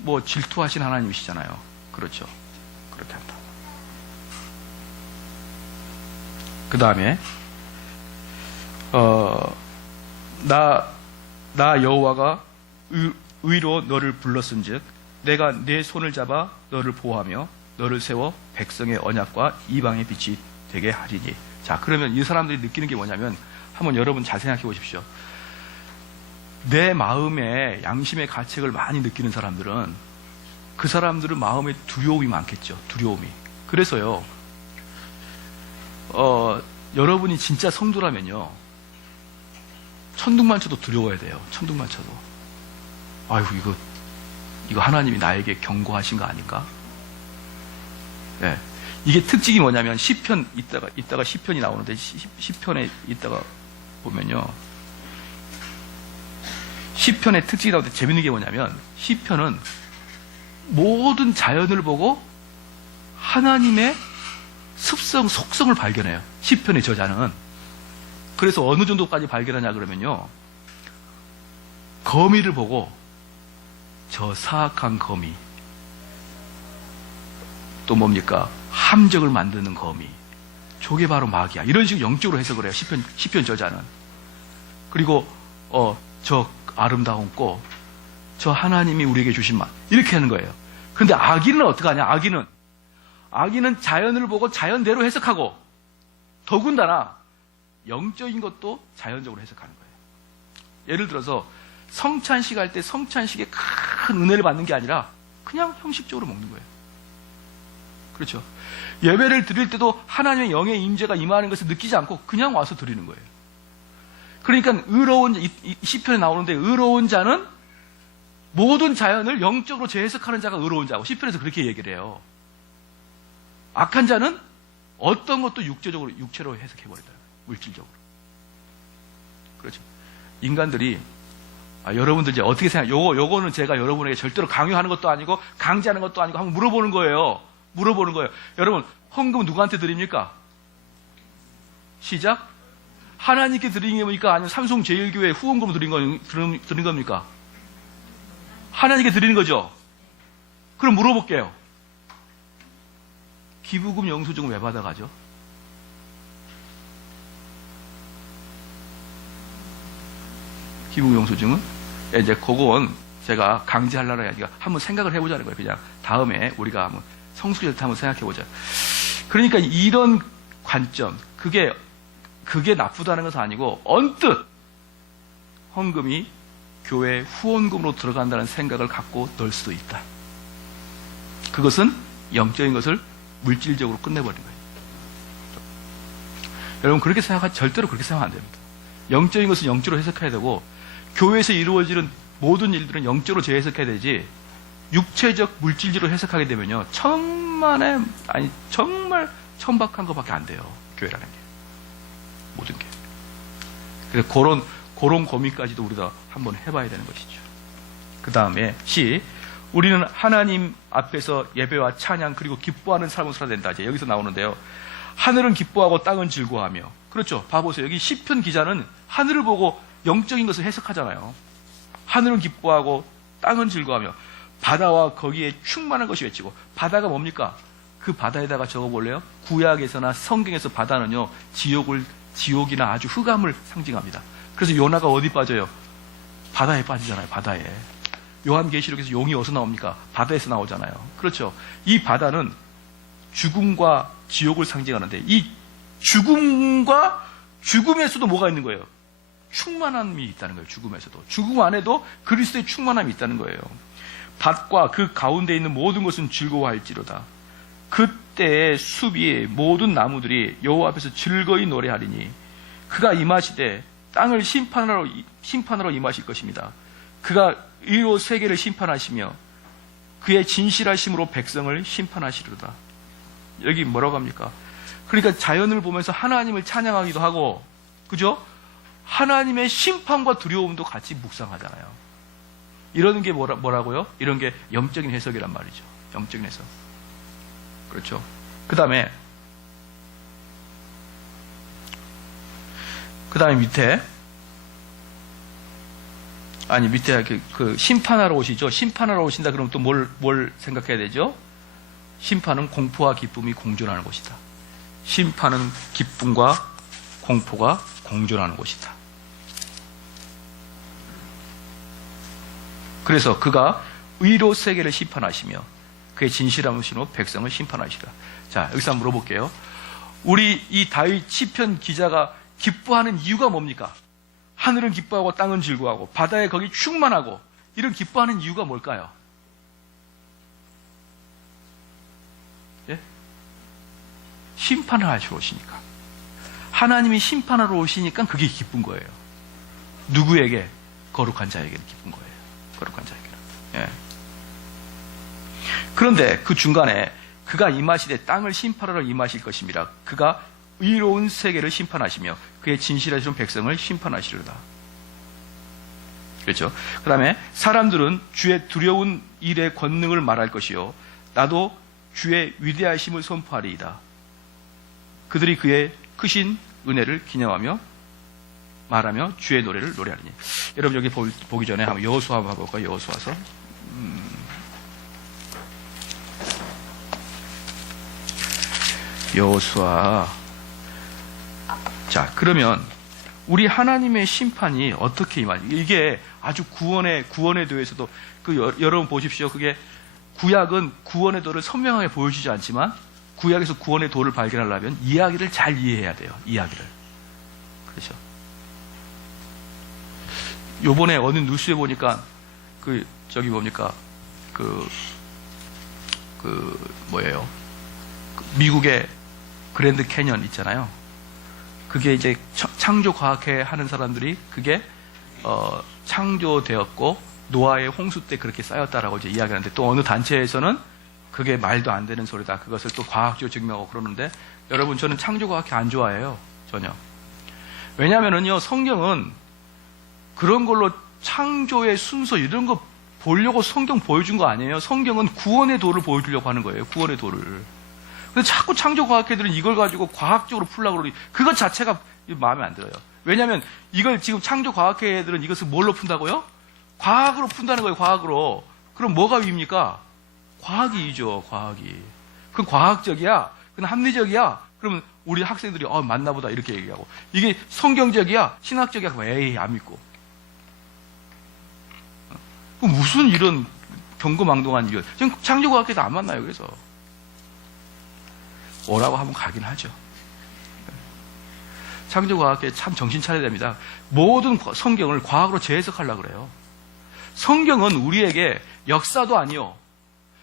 뭐 질투하신 하나님이시잖아요. 그렇죠. 그렇게 한다. 그 다음에 나 여호와가 의로 너를 불렀은즉 내가 내 손을 잡아 너를 보호하며 너를 세워 백성의 언약과 이방의 빛이 되게 하리니. 자, 그러면 이 사람들이 느끼는 게 뭐냐면 한번 여러분 잘 생각해 보십시오. 내 마음에 양심의 가책을 많이 느끼는 사람들은 그 사람들은 마음에 두려움이 많겠죠. 두려움이. 그래서요. 여러분이 진짜 성도라면요. 천둥만 쳐도 두려워야 돼요. 천둥만 쳐도. 아이고 이거 하나님이 나에게 경고하신 거 아닌가? 네. 이게 특징이 뭐냐면 시편 이따가 시편이 나오는데 시편에 이따가 보면요. 시편의 특징이 나오는데 재밌는 게 뭐냐면 시편은 모든 자연을 보고 하나님의 습성, 속성을 발견해요. 시편의 저자는. 그래서 어느 정도까지 발견하냐 그러면요. 거미를 보고 저 사악한 거미, 또 뭡니까? 함정을 만드는 거미, 저게 바로 마귀야. 이런 식으로 영적으로 해석을 해요. 시편 저자는. 그리고 저 아름다운 꽃, 저 하나님이 우리에게 주신 맛, 이렇게 하는 거예요. 그런데 악인은 어떡하냐? 악인은 자연을 보고 자연대로 해석하고 더군다나 영적인 것도 자연적으로 해석하는 거예요. 예를 들어서 성찬식 할 때 성찬식에 큰 은혜를 받는 게 아니라 그냥 형식적으로 먹는 거예요. 그렇죠? 예배를 드릴 때도 하나님의 영의 임재가 임하는 것을 느끼지 않고 그냥 와서 드리는 거예요. 그러니까 이 시편에 나오는데 의로운 자는 모든 자연을 영적으로 재해석하는 자가 의로운 자고 시편에서 그렇게 얘기를 해요. 악한 자는 어떤 것도 육체로 해석해버린다. 물질적으로. 그렇죠. 인간들이 여러분들 이제 어떻게 요거는 제가 여러분에게 절대로 강요하는 것도 아니고 강제하는 것도 아니고 한번 물어보는 거예요. 여러분, 헌금 누구한테 드립니까? 시작. 하나님께 드리는 겁니까? 아니면 삼성제일교회 후원금으로 드린 겁니까? 하나님께 드리는 거죠. 그럼 물어볼게요. 기부금, 영수증은 왜 받아가죠? 기부금, 영수증은? 이제 그건 제가 강제하려는 게 아니라 한번 생각을 해보자는 거예요. 그냥 다음에 우리가 한번 성숙할 때 한번 생각해보자. 그러니까 이런 관점, 그게 나쁘다는 것은 아니고 언뜻 헌금이 교회 후원금으로 들어간다는 생각을 갖고 넣을 수도 있다. 그것은 영적인 것을 물질적으로 끝내버린 거예요. 여러분 절대로 그렇게 생각하면 안 됩니다. 영적인 것은 영적으로 해석해야 되고 교회에서 이루어지는 모든 일들은 영적으로 재해석해야 되지 육체적 물질적으로 해석하게 되면요 정말 천박한 것밖에 안 돼요. 교회라는 게 모든 게. 그래서 그런 고민까지도 우리가 한번 해봐야 되는 것이죠. 그 다음에 우리는 하나님 앞에서 예배와 찬양 그리고 기뻐하는 삶을 살아야 된다. 이제 여기서 나오는데요. 하늘은 기뻐하고 땅은 즐거워하며. 그렇죠. 봐보세요. 여기 시편 기자는 하늘을 보고 영적인 것을 해석하잖아요. 하늘은 기뻐하고 땅은 즐거워하며 바다와 거기에 충만한 것이 외치고. 바다가 뭡니까? 그 바다에다가 적어볼래요? 구약에서나 성경에서 바다는요 지옥이나 아주 흑암을 상징합니다. 그래서 요나가 어디 빠져요? 바다에 빠지잖아요. 바다에. 요한계시록에서 용이 어디서 나옵니까? 바다에서 나오잖아요. 그렇죠. 이 바다는 죽음과 지옥을 상징하는데 이 죽음에서도 뭐가 있는 거예요? 충만함이 있다는 거예요. 죽음에서도. 죽음 안에도 그리스도의 충만함이 있다는 거예요. 밭과 그 가운데 있는 모든 것은 즐거워할지로다. 그때 숲이 모든 나무들이 여호와 앞에서 즐거이 노래하리니 그가 임하시되 땅을 심판하러 임하실 것입니다. 그가 의로 세계를 심판하시며 그의 진실하심으로 백성을 심판하시리로다. 여기 뭐라고 합니까? 그러니까 자연을 보면서 하나님을 찬양하기도 하고, 그죠? 하나님의 심판과 두려움도 같이 묵상하잖아요. 이런 게 뭐라고요? 이런 게 영적인 해석이란 말이죠. 영적인 해석. 그렇죠. 그 다음에 밑에 그 심판하러 오시죠. 심판하러 오신다 그러면 또 뭘 생각해야 되죠? 심판은 공포와 기쁨이 공존하는 곳이다. 심판은 기쁨과 공포가 공존하는 곳이다. 그래서 그가 의로 세계를 심판하시며 그의 진실함으로 백성을 심판하시라. 자, 여기서 한번 물어볼게요. 우리 이 다윗 시편 기자가 기뻐하는 이유가 뭡니까? 하늘은 기뻐하고 땅은 즐거워하고 바다에 거기 충만하고 이런 기뻐하는 이유가 뭘까요? 예? 심판을 하시러 오시니까. 하나님이 심판하러 오시니까 그게 기쁜 거예요. 누구에게? 거룩한 자에게는 기쁜 거예요. 거룩한 자에게는. 예. 그런데 그 중간에 그가 임하시되 땅을 심판하러 임하실 것입니다. 그가 의로운 세계를 심판하시며 그의 진실하신 백성을 심판하시리로다. 그렇죠. 그 다음에 사람들은 주의 두려운 일의 권능을 말할 것이요 나도 주의 위대하심을 선포하리이다. 그들이 그의 크신 은혜를 기념하며 말하며 주의 노래를 노래하리니. 여러분 여기 보기 전에 한번 여호수아 한번 볼까요? 여호수아서. 여호수아. 자, 그러면 우리 하나님의 심판이 어떻게 임하지? 이게 아주 구원에 대해서도 여러분 보십시오. 그게 구약은 구원의 도를 선명하게 보여주지 않지만 구약에서 구원의 도를 발견하려면 이야기를 잘 이해해야 돼요. 이야기를. 그렇죠. 요번에 어느 뉴스에 보니까 뭐예요? 미국의 그랜드 캐년 있잖아요. 그게 이제 창조과학회 하는 사람들이 그게 창조되었고 노아의 홍수 때 그렇게 쌓였다라고 이제 이야기하는데 또 어느 단체에서는 그게 말도 안 되는 소리다. 그것을 또 과학적으로 증명하고 그러는데 여러분 저는 창조과학회 안 좋아해요. 전혀. 왜냐하면은요 성경은 그런 걸로 창조의 순서 이런 거 보려고 성경 보여준 거 아니에요. 성경은 구원의 도를 보여주려고 하는 거예요. 구원의 도를. 근데 자꾸 창조과학회들은 이걸 가지고 과학적으로 풀려고 그러니 그것 자체가 마음에 안 들어요. 왜냐하면 이걸 지금 창조과학회들은 이것을 뭘로 푼다고요? 과학으로 푼다는 거예요. 과학으로. 그럼 뭐가 위입니까? 과학이 이죠. 과학이. 그건 과학적이야. 그건 합리적이야. 그러면 우리 학생들이 맞나 보다 이렇게 얘기하고, 이게 성경적이야, 신학적이야, 에이 안 믿고. 무슨 이런 경거망동한 이거. 지금 창조과학회도 안 만나요. 그래서 오라고 하면 가긴 하죠. 창조과학회 참 정신 차려야 됩니다. 모든 성경을 과학으로 재해석하려고 그래요. 성경은 우리에게 역사도 아니요,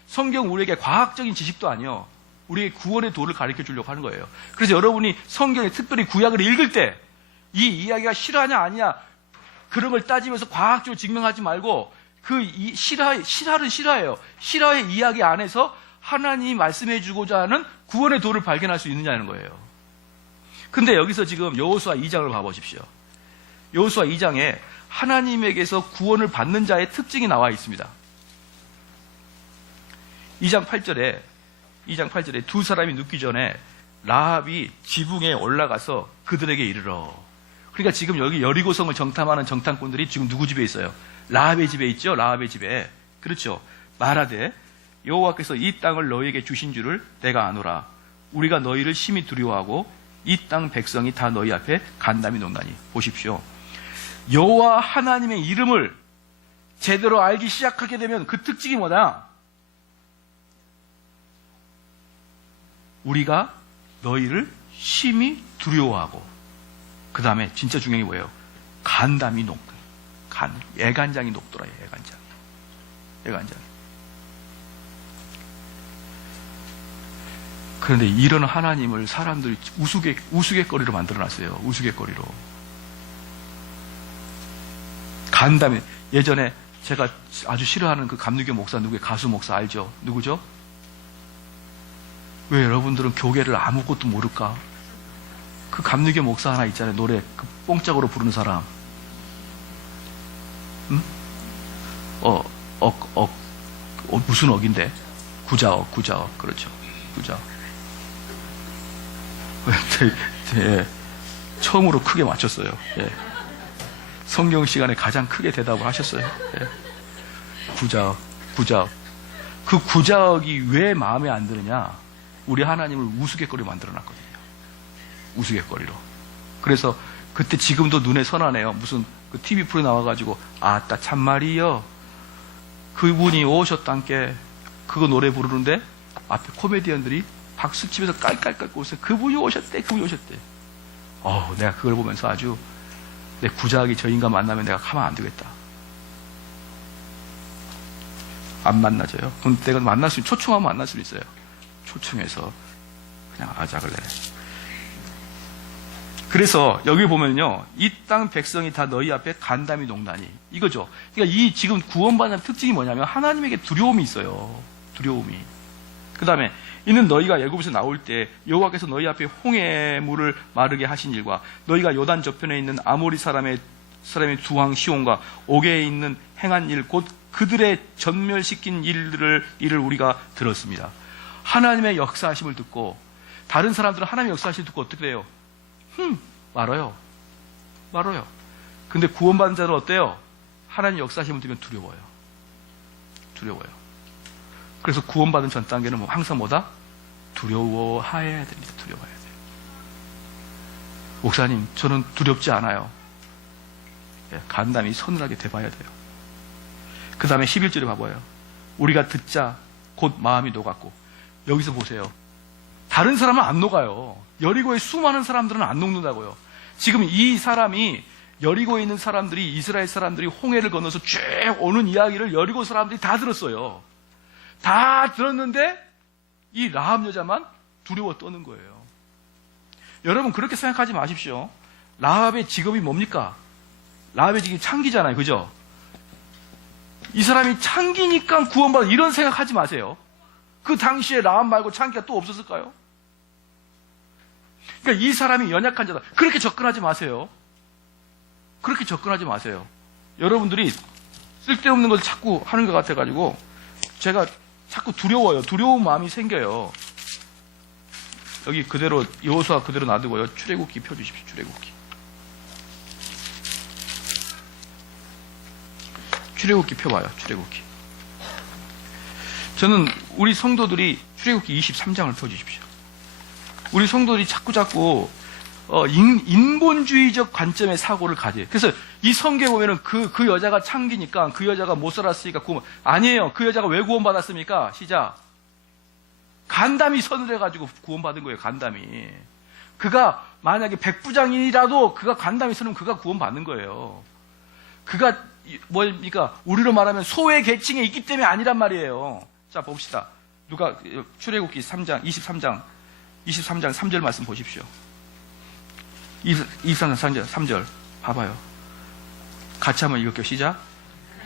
성경 우리에게 과학적인 지식도 아니요, 우리의 구원의 도를 가르쳐 주려고 하는 거예요. 그래서 여러분이 성경에 특별히 구약을 읽을 때 이 이야기가 실화냐 아니냐 그런 걸 따지면서 과학적으로 증명하지 말고 실화는 실화예요. 실화의 이야기 안에서 하나님이 말씀해 주고자 하는 구원의 도를 발견할 수 있느냐는 거예요. 근데 여기서 지금 여호수아 2장을 봐보십시오. 여호수아 2장에 하나님에게서 구원을 받는 자의 특징이 나와 있습니다. 2장 8절에 두 사람이 눕기 전에 라합이 지붕에 올라가서 그들에게 이르러. 그러니까 지금 여기 여리고성을 정탐하는 정탐꾼들이 지금 누구 집에 있어요? 라합의 집에 있죠. 라합의 집에. 그렇죠. 말하되 여호와께서 이 땅을 너희에게 주신 줄을 내가 아노라. 우리가 너희를 심히 두려워하고 이 땅 백성이 다 너희 앞에 간담이 논다니. 보십시오. 여호와 하나님의 이름을 제대로 알기 시작하게 되면 그 특징이 뭐다? 우리가 너희를 심히 두려워하고, 그 다음에 진짜 중요한 게 뭐예요? 간담이 녹다. 애간장이 녹더라. 애간장. 그런데 이런 하나님을 사람들이 우스갯거리로 만들어놨어요. 우스갯거리로. 간담이. 예전에 제가 아주 싫어하는 그 감리교 목사, 누구의 가수 목사 알죠? 누구죠? 왜 여러분들은 교계를 아무것도 모를까? 그 감리교 목사 하나 있잖아요. 노래 그 뽕짝으로 부르는 사람. 응? 무슨 억인데? 구자억. 그렇죠. 구자억. 예, 처음으로 크게 맞췄어요. 예. 성경 시간에 가장 크게 대답을 하셨어요. 예. 구자억. 그 구자억이 왜 마음에 안 드느냐? 우리 하나님을 우스갯거리로 만들어놨거든요. 우스갯거리로. 그래서 그때 지금도 눈에 선하네요. 무슨 그 TV 프로 나와가지고 아따 참말이요. 그분이 오셨단께 그거 노래 부르는데 앞에 코미디언들이 박수치면서 깔깔깔 웃어요. 그분이 오셨대. 내가 그걸 보면서 아주 내 구자하기 저 인간 만나면 내가 가만 안 두겠다. 안 만나져요. 그럼 내가 초청하면 만날 수 있어요. 초청해서 그냥 아작을 내래. 그래서 여기 보면요, 이 땅 백성이 다 너희 앞에 간담이 녹나니 이거죠. 그러니까 이 지금 구원받는 특징이 뭐냐면 하나님에게 두려움이 있어요. 두려움이. 그 다음에 이는 너희가 애굽에서 나올 때 여호와께서 너희 앞에 홍해 물을 마르게 하신 일과 너희가 요단 저편에 있는 아모리 사람의 두왕 시온과 옥에 있는 행한 일, 곧 그들의 전멸시킨 일을 우리가 들었습니다. 하나님의 역사하심을 듣고 다른 사람들은 하나님의 역사하심을 듣고 어떻게 돼요? 말아요. 근데 구원받은 자는 어때요? 하나님 역사하심을 들으면 두려워요. 그래서 구원받은 전 단계는 항상 뭐다? 두려워해야 됩니다. 두려워해야 돼요. 목사님, 저는 두렵지 않아요. 간담이 서늘하게 돼봐야 돼요. 그 다음에 11절에 봐봐요. 우리가 듣자 곧 마음이 녹았고. 여기서 보세요. 다른 사람은 안 녹아요. 여리고의 수많은 사람들은 안 녹는다고요. 지금 이 사람이, 여리고에 있는 사람들이, 이스라엘 사람들이 홍해를 건너서 쭉 오는 이야기를 여리고 사람들이 다 들었어요. 다 들었는데 이 라합 여자만 두려워 떠는 거예요. 여러분 그렇게 생각하지 마십시오. 라합의 직업이 뭡니까? 라합의 직업이 창기잖아요. 그죠? 이 사람이 창기니까 구원받아, 이런 생각하지 마세요. 그 당시에 라합 말고 창기가 또 없었을까요? 그러니까 이 사람이 연약한 자다. 그렇게 접근하지 마세요. 여러분들이 쓸데없는 걸 자꾸 하는 것 같아가지고 제가 자꾸 두려워요. 두려운 마음이 생겨요. 여기 그대로 여호수아 그대로 놔두고요. 출애굽기 펴주십시오. 출애굽기 펴봐요. 출애굽기. 저는 우리 성도들이 출애굽기 23장을 펴주십시오. 우리 성도들이 자꾸 인본주의적 관점의 사고를 가져요. 그래서 이 성경에 보면은 그 여자가 창기니까 그 여자가 못 살았으니까 구원. 아니에요. 그 여자가 왜 구원받았습니까? 시작. 간담이 선을 해가지고 구원받은 거예요. 간담이. 그가 만약에 백부장이라도 그가 간담이 선으면 그가 구원받는 거예요. 그가 뭡니까? 우리로 말하면 소외 계층에 있기 때문에 아니란 말이에요. 자, 봅시다. 누가 출애굽기 3장 23장 3절 말씀 보십시오. 23장 3절 봐봐요. 같이 한번 읽을게요. 시작.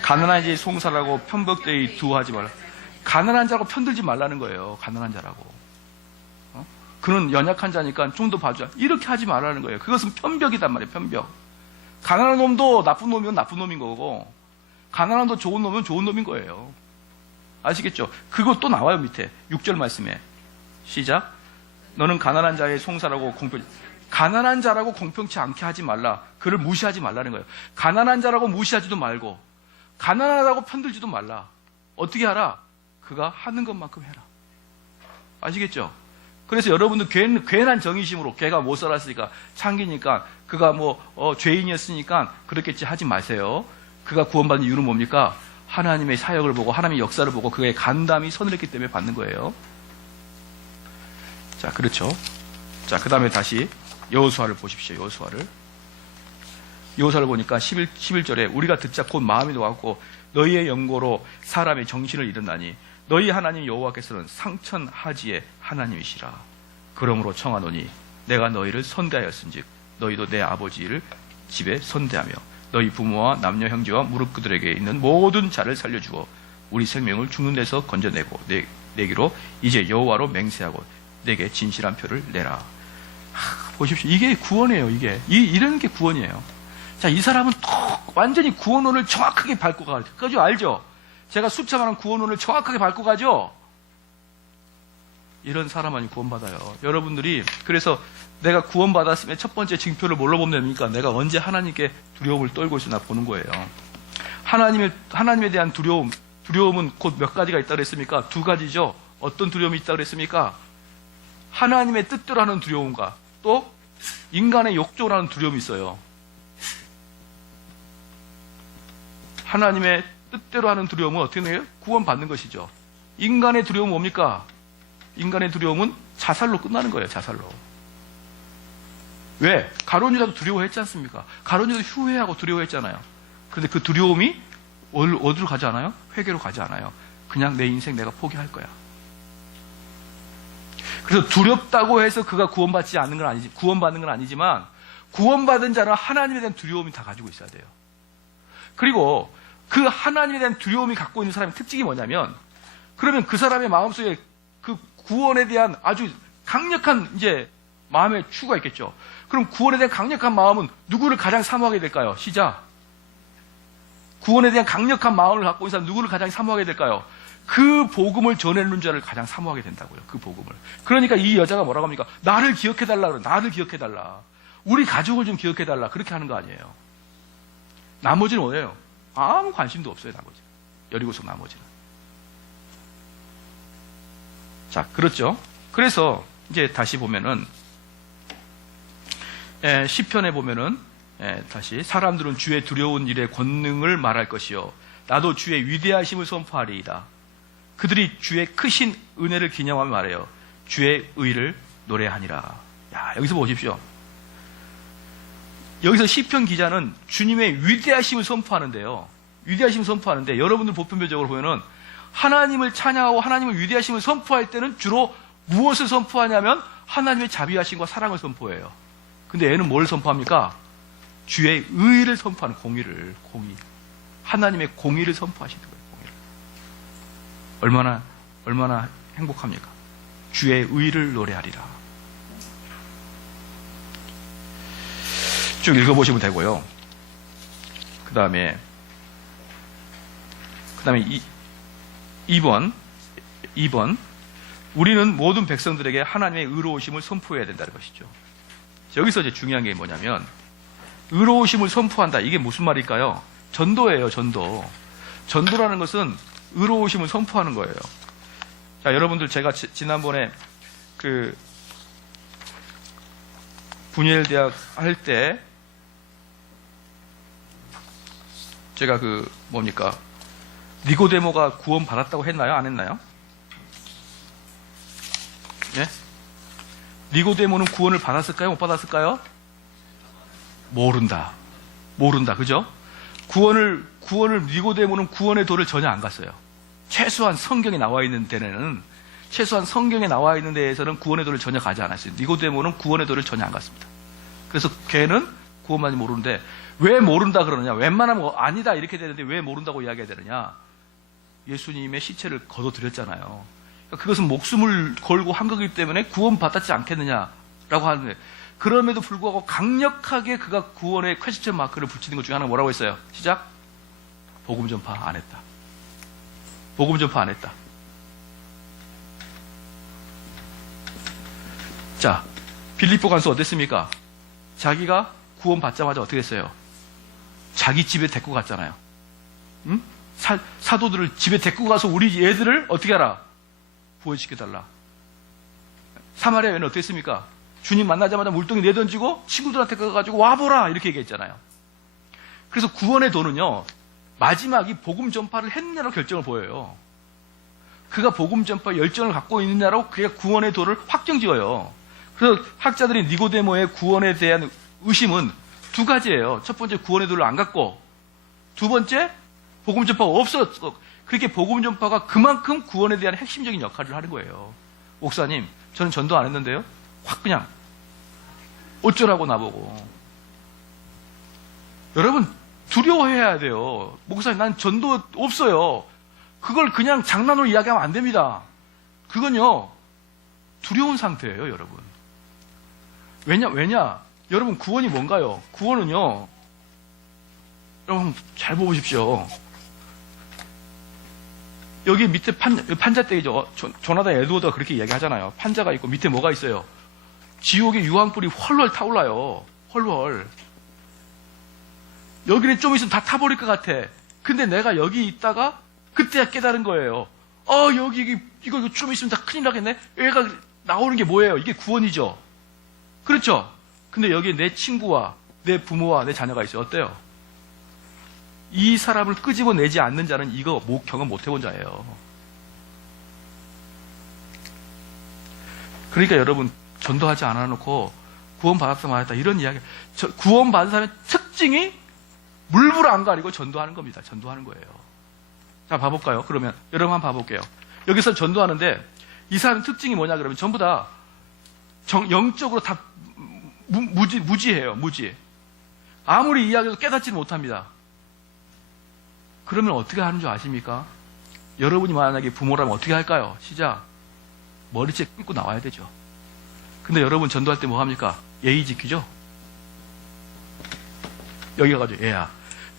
가난한 자의 송사라고 편법되이 두하지 말라. 가난한 자라고 편들지 말라는 거예요. 가난한 자라고. 그는 연약한 자니까 좀 더 봐줘. 이렇게 하지 말라는 거예요. 그것은 편벽이단 말이에요. 편벽. 가난한 놈도 나쁜 놈이면 나쁜 놈인 거고, 가난한 놈도 좋은 놈이면 좋은 놈인 거예요. 아시겠죠? 그거 또 나와요. 밑에 6절 말씀에. 시작. 너는 가난한 자의 송사라고 가난한 자라고 공평치 않게 하지 말라. 그를 무시하지 말라는 거예요. 가난한 자라고 무시하지도 말고 가난하다고 편들지도 말라. 어떻게 하라? 그가 하는 것만큼 해라. 아시겠죠? 그래서 여러분들 괜한 정의심으로 걔가 못 살았으니까 창기니까 그가 죄인이었으니까 그렇겠지 하지 마세요. 그가 구원받는 이유는 뭡니까? 하나님의 사역을 보고 하나님의 역사를 보고 그의 간담이 선을 했기 때문에 받는 거예요. 자, 그렇죠. 자, 그 다음에 다시 여호수아를 보십시오. 여호수아를 보니까 11절에 우리가 듣자 곧 마음이 놓았고 너희의 연고로 사람의 정신을 잃었나니 너희 하나님 여호와께서는 상천하지의 하나님이시라. 그러므로 청하노니 내가 너희를 선대하였은즉 너희도 내 아버지를 집에 선대하며 너희 부모와 남녀 형제와 무릎 그들에게 있는 모든 자를 살려주어 우리 생명을 죽는 데서 건져내고 내기로 이제 여호와로 맹세하고 내게 진실한 표를 내라. 보십시오. 이게 구원이에요. 이런 게 구원이에요. 자, 이 사람은 완전히 구원론을 정확하게 밟고 가요. 그죠? 알죠? 제가 수차만한 구원론을 정확하게 밟고 가죠? 이런 사람만이 구원받아요. 여러분들이, 그래서 내가 구원받았으면 첫 번째 징표를 뭘로 보면 됩니까? 내가 언제 하나님께 두려움을 떨고 있으나 보는 거예요. 하나님에 대한 두려움은 곧 몇 가지가 있다고 그랬습니까? 두 가지죠. 어떤 두려움이 있다고 그랬습니까? 하나님의 뜻대로 하는 두려움과 또 인간의 욕조로 하는 두려움이 있어요. 하나님의 뜻대로 하는 두려움은 어떻게 해요? 구원받는 것이죠. 인간의 두려움은 뭡니까? 인간의 두려움은 자살로 끝나는 거예요. 자살로. 왜? 가룟 유다도 두려워했지 않습니까? 가룟 유다도 후회하고 두려워했잖아요. 그런데 그 두려움이 어디로 가지 않아요? 회개로 가지 않아요. 그냥 내 인생 내가 포기할 거야. 그래서 두렵다고 해서 그가 구원받는 건 아니지만 구원받은 자는 하나님에 대한 두려움이 다 가지고 있어야 돼요. 그리고 그 하나님에 대한 두려움이 갖고 있는 사람의 특징이 뭐냐면, 그러면 그 사람의 마음속에 그 구원에 대한 아주 강력한 마음의 추구가 있겠죠. 그럼 구원에 대한 강력한 마음은 누구를 가장 사모하게 될까요? 시작. 구원에 대한 강력한 마음을 갖고 있는 사람 누구를 가장 사모하게 될까요? 그 복음을 전해주는 자를 가장 사모하게 된다고요. 그 복음을. 그러니까 이 여자가 뭐라고 합니까? 나를 기억해달라 그래. 나를 기억해달라. 우리 가족을 좀 기억해달라. 그렇게 하는 거 아니에요. 나머지는 뭐예요? 아무 관심도 없어요. 나머지는. 여리고성 나머지는. 자, 그렇죠. 그래서 이제 다시 보면은 시편에 보면은 다시 사람들은 주의 두려운 일의 권능을 말할 것이요 나도 주의 위대하심을 선포하리이다. 그들이 주의 크신 은혜를 기념하며 말해요. 주의 의를 노래하니라. 야, 여기서 보십시오. 여기서 시편 기자는 주님의 위대하심을 선포하는데요. 위대하심을 선포하는데 여러분들 보편적으로 보면은 하나님을 찬양하고 하나님의 위대하심을 선포할 때는 주로 무엇을 선포하냐면 하나님의 자비하심과 사랑을 선포해요. 근데 얘는 뭘 선포합니까? 주의 의를 선포하는 공의. 하나님의 공의를 선포하시는 거예요. 공의를. 얼마나 행복합니까? 주의 의를 노래하리라. 쭉 읽어보시면 되고요. 그 다음에 그 다음에 2번. 우리는 모든 백성들에게 하나님의 의로우심을 선포해야 된다는 것이죠. 여기서 이제 중요한 게 뭐냐면, 의로우심을 선포한다. 이게 무슨 말일까요? 전도예요, 전도. 전도라는 것은 의로우심을 선포하는 거예요. 자, 여러분들 제가 지난번에 그 분이엘 대학 할 때 제가 니고데모가 구원 받았다고 했나요? 안 했나요? 예? 니고데모는 구원을 받았을까요? 못 받았을까요? 모른다. 그죠? 구원을 니고데모는 구원의 도를 전혀 안 갔어요. 최소한 성경에 나와 있는 데에서는 구원의 도를 전혀 가지 않았어요. 니고데모는 구원의 도를 전혀 안 갔습니다. 그래서 걔는 구원만이 모르는데, 왜 모른다 그러느냐? 웬만하면 아니다 이렇게 되는데 왜 모른다고 이야기해야 되느냐? 예수님의 시체를 거둬들였잖아요. 그러니까 그것은 목숨을 걸고 한 거기 때문에 구원받았지 않겠느냐라고 하는데, 그럼에도 불구하고 강력하게 그가 구원의 퀘스천 마크를 붙이는 것 중에 하나가 뭐라고 했어요? 시작. 복음 전파 안 했다. 복음 전파 안 했다. 자, 빌립보 간수 어땠습니까? 자기가 구원 받자마자 어떻게 했어요? 자기 집에 데리고 갔잖아요. 응? 사도들을 집에 데리고 가서 우리 애들을 어떻게 하라? 부활시켜달라. 사마리아 여인은 어떻게 했습니까? 주님 만나자마자 물동이 내던지고 친구들한테 가가지고 와보라 이렇게 얘기했잖아요. 그래서 구원의 도는요, 마지막이 복음 전파를 했느냐로 결정을 보여요. 그가 복음 전파 열정을 갖고 있느냐로 그가 구원의 도를 확정지어요. 그래서 학자들이 니고데모의 구원에 대한 의심은 두 가지예요. 첫 번째, 구원의 도를 안 갖고, 두 번째, 복음 전파가 없었어. 그렇게 복음 전파가 그만큼 구원에 대한 핵심적인 역할을 하는 거예요. 목사님, 저는 전도 안 했는데요. 확 그냥 어쩌라고 나보고. 여러분, 두려워해야 돼요. 목사님, 난 전도 없어요. 그걸 그냥 장난으로 이야기하면 안 됩니다. 그건요, 두려운 상태예요, 여러분. 왜냐? 여러분, 구원이 뭔가요? 구원은요, 여러분 잘 보십시오. 여기 밑에 판자떼기죠. 조나단 에드워드가 그렇게 이야기하잖아요. 판자가 있고 밑에 뭐가 있어요? 지옥의 유황불이 헐헐 타올라요. 헐헐. 여기는 좀 있으면 다 타버릴 것 같아. 근데 내가 여기 있다가 그때야 깨달은 거예요. 여기 이거 좀 있으면 다 큰일 나겠네. 얘가 나오는 게 뭐예요? 이게 구원이죠. 그렇죠? 근데 여기 내 친구와 내 부모와 내 자녀가 있어요. 어때요? 이 사람을 끄집어내지 않는 자는 이거 경험 못 해본 자예요. 그러니까 여러분, 전도하지 않아놓고 구원받았다 말았다 이런 이야기. 구원받은 사람의 특징이 물불 안 가리고 전도하는 겁니다. 전도하는 거예요. 자, 봐볼까요? 그러면 여러분 한번 봐볼게요. 여기서 전도하는데 이 사람의 특징이 뭐냐 그러면 전부 다 영적으로 다 무지해요. 무지. 아무리 이야기해도 깨닫지는 못합니다. 그러면 어떻게 하는 줄 아십니까? 여러분이 만약에 부모라면 어떻게 할까요? 시작. 머리채 끊고 나와야 되죠. 근데 여러분 전도할 때 뭐 합니까? 예의 지키죠? 여기 가가지고, 얘야,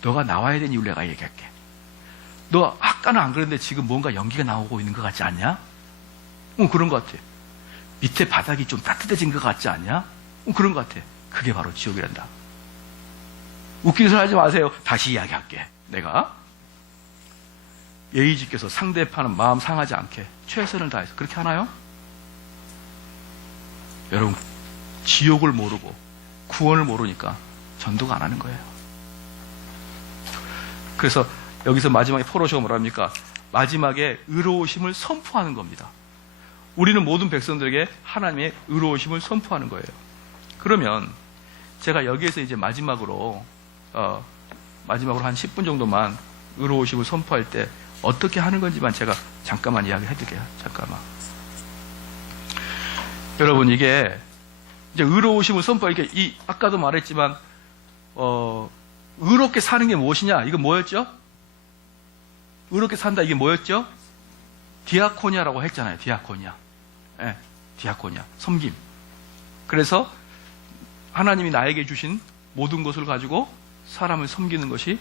너가 나와야 되는 이유를 내가 얘기할게. 너 아까는 안 그랬는데 지금 뭔가 연기가 나오고 있는 것 같지 않냐? 그런 것 같아. 밑에 바닥이 좀 따뜻해진 것 같지 않냐? 그런 것 같아. 그게 바로 지옥이란다. 웃기는 소리 하지 마세요. 다시 이야기할게. 내가 예의 지켜서 상대편은 마음 상하지 않게 최선을 다해서 그렇게 하나요? 여러분, 지옥을 모르고 구원을 모르니까 전도가 안 하는 거예요. 그래서 여기서 마지막에 포로쇼가 뭐라 합니까? 마지막에 의로우심을 선포하는 겁니다. 우리는 모든 백성들에게 하나님의 의로우심을 선포하는 거예요. 그러면 제가 여기에서 이제 마지막으로 한 10분 정도만 의로우심을 선포할 때 어떻게 하는 건지만 제가 잠깐만 이야기해 드릴게요. 잠깐만. 여러분, 이게 이제 의로우심을 선포할 게 아까도 말했지만 의롭게 사는 게 무엇이냐? 이건 뭐였죠? 의롭게 산다, 이게 뭐였죠? 디아코니아라고 했잖아요. 디아코니아. 네, 디아코니아. 섬김. 그래서 하나님이 나에게 주신 모든 것을 가지고 사람을 섬기는 것이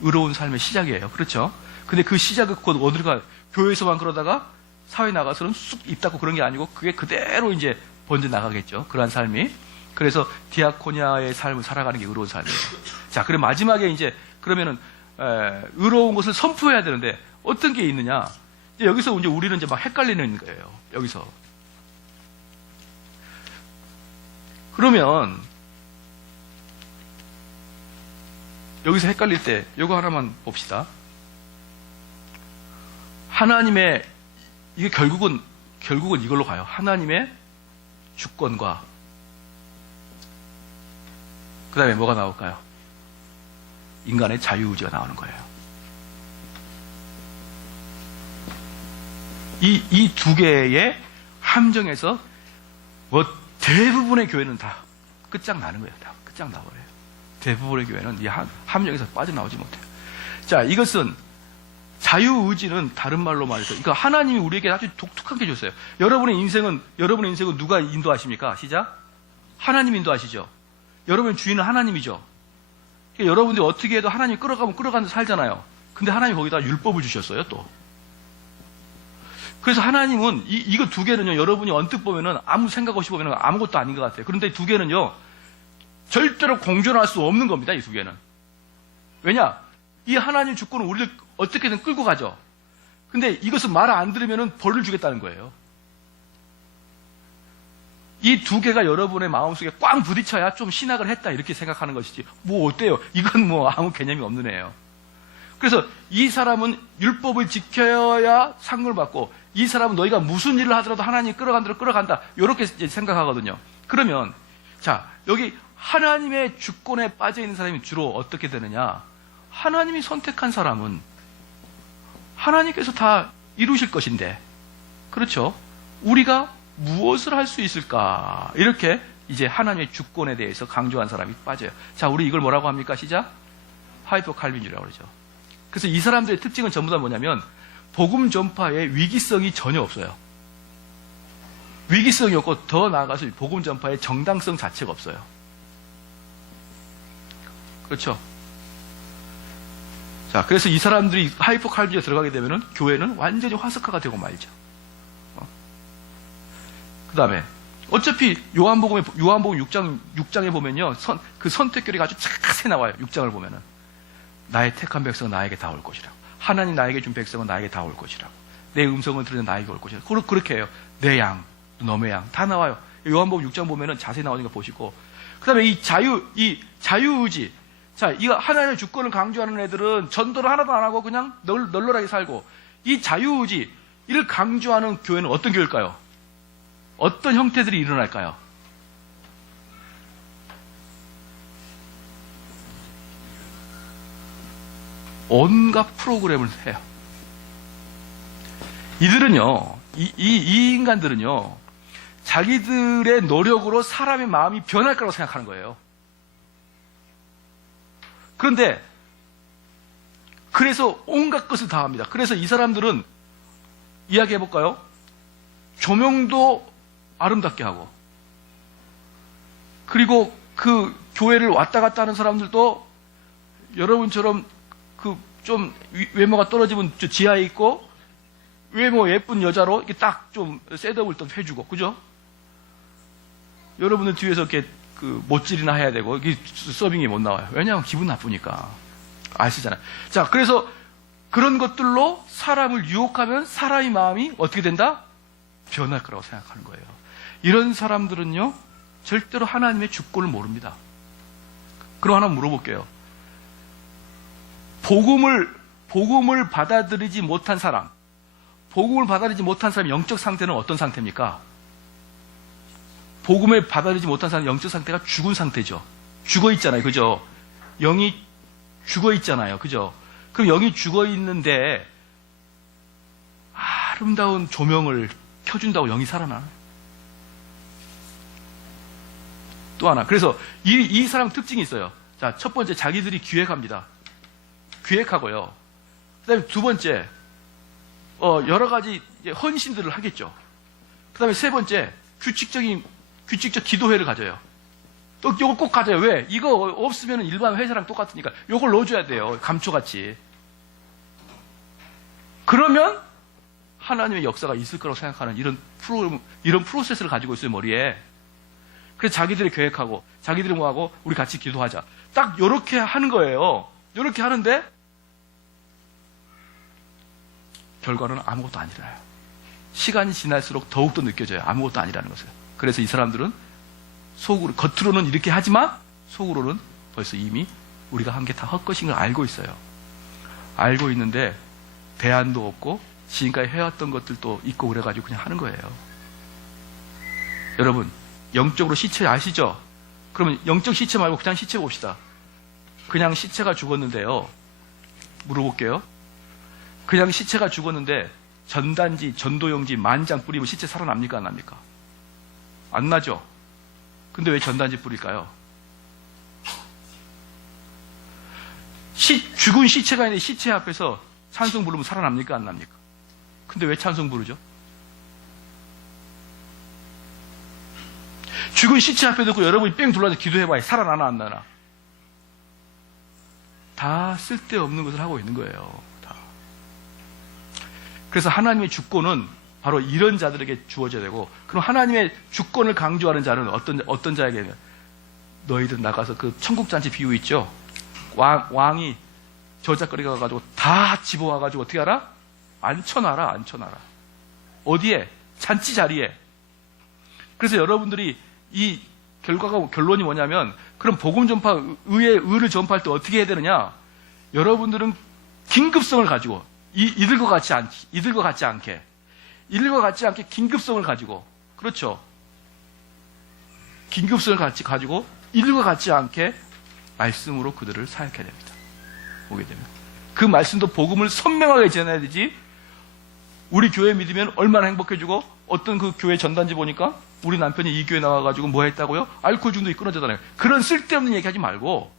의로운 삶의 시작이에요. 그렇죠? 근데 그 시작은 곧 어딜 가? 교회에서만 그러다가 사회 나가서는 쑥 입 닫고 그런 게 아니고 그게 그대로 이제 번져 나가겠죠. 그러한 삶이. 그래서 디아코니아의 삶을 살아가는 게 의로운 삶이에요. 자, 그럼 마지막에 이제 그러면은 의로운 것을 선포해야 되는데 어떤 게 있느냐? 이제 여기서 이제 우리는 이제 막 헷갈리는 거예요. 여기서. 그러면 여기서 헷갈릴 때 이거 하나만 봅시다. 하나님의 이게 결국은 이걸로 가요. 하나님의 주권과 그 다음에 뭐가 나올까요? 인간의 자유의지가 나오는 거예요. 이 두 개의 함정에서 뭐 대부분의 교회는 다 끝장나는 거예요. 다 끝장나버려요. 대부분의 교회는 이 함정에서 빠져나오지 못해요. 자, 이것은 자유의지는 다른 말로 말해서, 그러니까 하나님이 우리에게 아주 독특하게 줬어요. 여러분의 인생은 누가 인도하십니까? 시작. 하나님 인도하시죠. 여러분의 주인은 하나님이죠. 그러니까 여러분들이 어떻게 해도 하나님이 끌어가면 끌어가면서 살잖아요. 근데 하나님이 거기다 율법을 주셨어요, 또. 그래서 하나님은 이거 두 개는요, 여러분이 언뜻 보면은 아무 생각 없이 보면은 아무것도 아닌 것 같아요. 그런데 두 개는요, 절대로 공존할 수 없는 겁니다, 이 두 개는. 왜냐? 이 하나님 주권은 우리를 어떻게든 끌고 가죠. 근데 이것은 말 안 들으면은 벌을 주겠다는 거예요. 이 두 개가 여러분의 마음속에 꽝 부딪혀야 좀 신학을 했다 이렇게 생각하는 것이지. 뭐 어때요? 이건 뭐 아무 개념이 없는 애예요. 그래서 이 사람은 율법을 지켜야 상을 받고 이 사람은 너희가 무슨 일을 하더라도 하나님이 끌어간 대로 끌어간다. 이렇게 생각하거든요. 그러면 자, 여기 하나님의 주권에 빠져 있는 사람이 주로 어떻게 되느냐? 하나님이 선택한 사람은 하나님께서 다 이루실 것인데, 그렇죠? 우리가 무엇을 할 수 있을까? 이렇게 이제 하나님의 주권에 대해서 강조한 사람이 빠져요. 자, 우리 이걸 뭐라고 합니까? 시작. 하이퍼 칼빈주의라고 그러죠. 그래서 이 사람들의 특징은 전부 다 뭐냐면 복음 전파에 위기성이 전혀 없어요. 위기성이 없고 더 나아가서 복음 전파의 정당성 자체가 없어요. 그렇죠? 자, 그래서 이 사람들이 하이퍼 칼빈주의에 들어가게 되면은 교회는 완전히 화석화가 되고 말죠. 그 다음에 어차피 요한복음 6장에 보면요, 그 선택결이 아주 착세 나와요. 6장을 보면은 나의 택한 백성은 나에게 다 올 것이라고. 하나님 나에게 준 백성은 나에게 다 올 것이라고. 내 음성을 들으면 나에게 올 것이라고. 그렇게 해요. 내 양, 너의 양 다 나와요. 요한복음 6장 보면은 자세히 나오는 거 보시고. 그 다음에 이 자유의지. 자, 이거 하나님의 주권을 강조하는 애들은 전도를 하나도 안 하고 그냥 널널하게 살고, 이 자유의지, 이를 강조하는 교회는 어떤 교회일까요? 어떤 형태들이 일어날까요? 온갖 프로그램을 해요. 이들은요, 이 인간들은요, 자기들의 노력으로 사람의 마음이 변할 거라고 생각하는 거예요. 그런데, 그래서 온갖 것을 다 합니다. 그래서 이 사람들은, 이야기해볼까요? 조명도 아름답게 하고, 그리고 그 교회를 왔다 갔다 하는 사람들도 여러분처럼 그 좀 외모가 떨어지면 지하에 있고, 외모 예쁜 여자로 이렇게 딱 좀 셋업을 또 해주고, 그죠? 여러분은 뒤에서 이렇게 그 못질이나 해야 되고, 이게 서빙이 못 나와요. 왜냐하면 기분 나쁘니까. 아시잖아요. 자, 그래서 그런 것들로 사람을 유혹하면 사람의 마음이 어떻게 된다? 변할 거라고 생각하는 거예요. 이런 사람들은요, 절대로 하나님의 주권을 모릅니다. 그럼 하나 물어볼게요. 복음을 받아들이지 못한 사람, 복음을 받아들이지 못한 사람의 영적 상태는 어떤 상태입니까? 복음을 받아들이지 못한 사람의 영적 상태가 죽은 상태죠. 죽어 있잖아요. 그죠? 영이 죽어 있잖아요. 그죠? 그럼 영이 죽어 있는데 아름다운 조명을 켜준다고 영이 살아나? 또 하나. 그래서 이 사람 특징이 있어요. 자, 첫 번째, 자기들이 기획합니다. 기획하고요. 그 다음에 두 번째, 여러 가지 헌신들을 하겠죠. 그 다음에 세 번째, 규칙적 기도회를 가져요. 또 이거 꼭 가져요. 왜? 이거 없으면 일반 회사랑 똑같으니까 이걸 넣어줘야 돼요. 감초같이. 그러면 하나님의 역사가 있을 거라고 생각하는 이런 프로세스를 가지고 있어요, 머리에. 그래서 자기들이 계획하고, 자기들이 뭐하고, 우리 같이 기도하자. 딱 요렇게 하는 거예요. 요렇게 하는데, 결과는 아무것도 안 일어나요. 시간이 지날수록 더욱더 느껴져요. 아무것도 아니라는 것을. 그래서 이 사람들은 속으로, 겉으로는 이렇게 하지만, 속으로는 벌써 이미 우리가 한 게 다 헛것인 걸 알고 있어요. 알고 있는데, 대안도 없고, 지금까지 해왔던 것들도 있고 그래가지고 그냥 하는 거예요. 여러분, 영적으로 시체 아시죠? 그러면 영적 시체 말고 그냥 시체 봅시다. 그냥 시체가 죽었는데요. 물어볼게요. 그냥 시체가 죽었는데 전단지, 전도용지, 만장 뿌리면 시체 살아납니까? 안 납니까? 안 나죠? 근데 왜 전단지 뿌릴까요? 죽은 시체가 있는데 시체 앞에서 찬송 부르면 살아납니까? 안 납니까? 근데 왜 찬송 부르죠? 죽은 시체 앞에 두고 여러분이 뺑 둘러서 기도해봐요. 살아나나 안 나나? 다 쓸데없는 것을 하고 있는 거예요. 다. 그래서 하나님의 주권은 바로 이런 자들에게 주어져야 되고, 그럼 하나님의 주권을 강조하는 자는 어떤 자에게? 너희들 나가서 그 천국잔치 비유 있죠? 왕이 저작거리가 가가지고 다 집어와가지고 어떻게 하라? 앉혀놔라. 어디에? 잔치 자리에. 그래서 여러분들이 이 결론이 뭐냐면, 그럼 복음 전파, 의를 전파할 때 어떻게 해야 되느냐? 여러분들은 긴급성을 가지고, 이들과 같지 않게 긴급성을 가지고, 그렇죠? 긴급성을 가지고, 이들과 같지 않게 말씀으로 그들을 사역해야 됩니다. 보게 되면. 그 말씀도 복음을 선명하게 전해야 되지, 우리 교회 믿으면 얼마나 행복해지고, 어떤 그 교회 전단지 보니까 우리 남편이 이 교회 나와가지고 뭐 했다고요? 알코올 중독이 끊어졌잖아요. 그런 쓸데없는 얘기 하지 말고,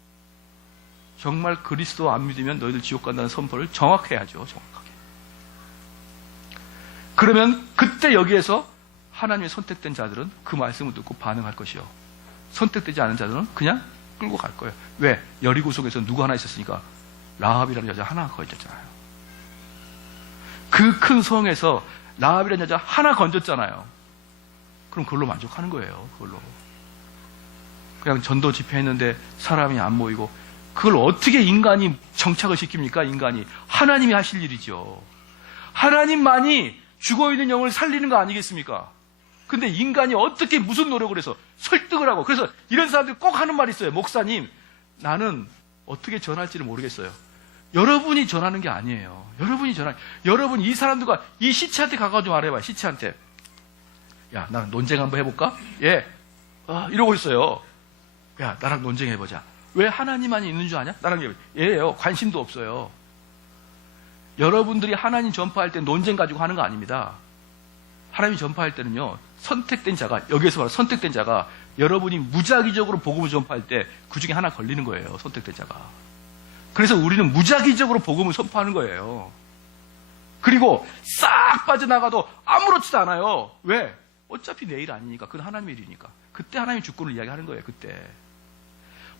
정말 그리스도 안 믿으면 너희들 지옥 간다는 선포를 정확해야죠. 정확하게. 그러면 그때 여기에서 하나님의 선택된 자들은 그 말씀을 듣고 반응할 것이요. 선택되지 않은 자들은 그냥 끌고 갈 거예요. 왜? 여리고 속에서 누구 하나 있었으니까 라합이라는 여자 하나가 거있었잖아요. 그 큰 성에서 라합이라는 여자 하나 건졌잖아요. 그럼 그걸로 만족하는 거예요. 그걸로. 그냥 전도 집회했는데 사람이 안 모이고, 그걸 어떻게 인간이 정착을 시킵니까? 인간이. 하나님이 하실 일이죠. 하나님만이 죽어있는 영을 살리는 거 아니겠습니까? 근데 인간이 어떻게 무슨 노력을 해서 설득을 하고, 그래서 이런 사람들이 꼭 하는 말이 있어요. 목사님, 나는 어떻게 전할지를 모르겠어요. 여러분이 전하는 게 아니에요. 여러분 이 사람들과 이 시체한테 가가지고 말해봐요. 시체한테. 야, 나랑 논쟁 한번 해볼까? 예. 이러고 있어요. 야, 나랑 논쟁해보자. 왜 하나님만이 있는 줄 아냐? 나랑 예요. 관심도 없어요. 여러분들이 하나님 전파할 때 논쟁 가지고 하는 거 아닙니다. 하나님 전파할 때는요, 선택된 자가, 여기에서 말하는 선택된 자가, 여러분이 무작위적으로 복음을 전파할 때 그 중에 하나 걸리는 거예요. 선택된 자가. 그래서 우리는 무작위적으로 복음을 선포하는 거예요. 그리고 싹 빠져나가도 아무렇지도 않아요. 왜? 어차피 내일 아니니까. 그건 하나님의 일이니까. 그때 하나님의 주권을 이야기하는 거예요. 그때.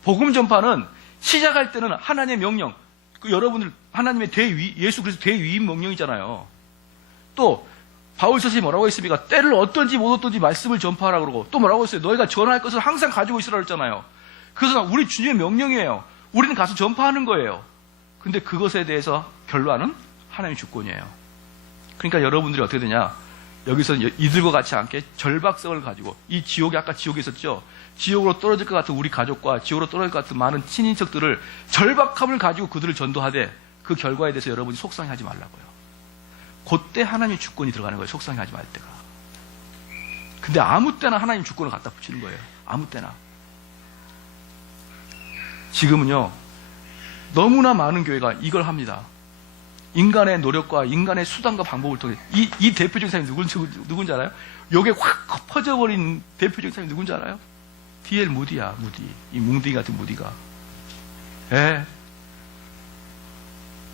복음 전파는 시작할 때는 하나님의 명령, 그 여러분들 하나님의 예수 그리스도 대위임 명령이잖아요. 또 바울 서신이 뭐라고 했습니까? 때를 어떤지 못 어떤지 말씀을 전파하라고 그러고, 또 뭐라고 했어요? 너희가 전할 것을 항상 가지고 있으라고 했잖아요. 그래서 우리 주님의 명령이에요. 우리는 가서 전파하는 거예요. 근데 그것에 대해서 결론은 하나님의 주권이에요. 그러니까 여러분들이 어떻게 되냐? 여기서 이들과 같이 않게 절박성을 가지고, 이 지옥이 아까 지옥에 있었죠? 지옥으로 떨어질 것 같은 우리 가족과 지옥으로 떨어질 것 같은 많은 친인척들을 절박함을 가지고 그들을 전도하되, 그 결과에 대해서 여러분이 속상해하지 말라고요. 그때 하나님의 주권이 들어가는 거예요. 속상해하지 말 때가. 근데 아무 때나 하나님 주권을 갖다 붙이는 거예요. 아무 때나. 지금은요, 너무나 많은 교회가 이걸 합니다. 인간의 노력과 인간의 수단과 방법을 통해. 이 대표적인 사람이 누군지 알아요? 요게 확 퍼져버린 대표적인 사람이 누군지 알아요? D.L. 무디야, 무디. 이 뭉디 같은 무디가. 예.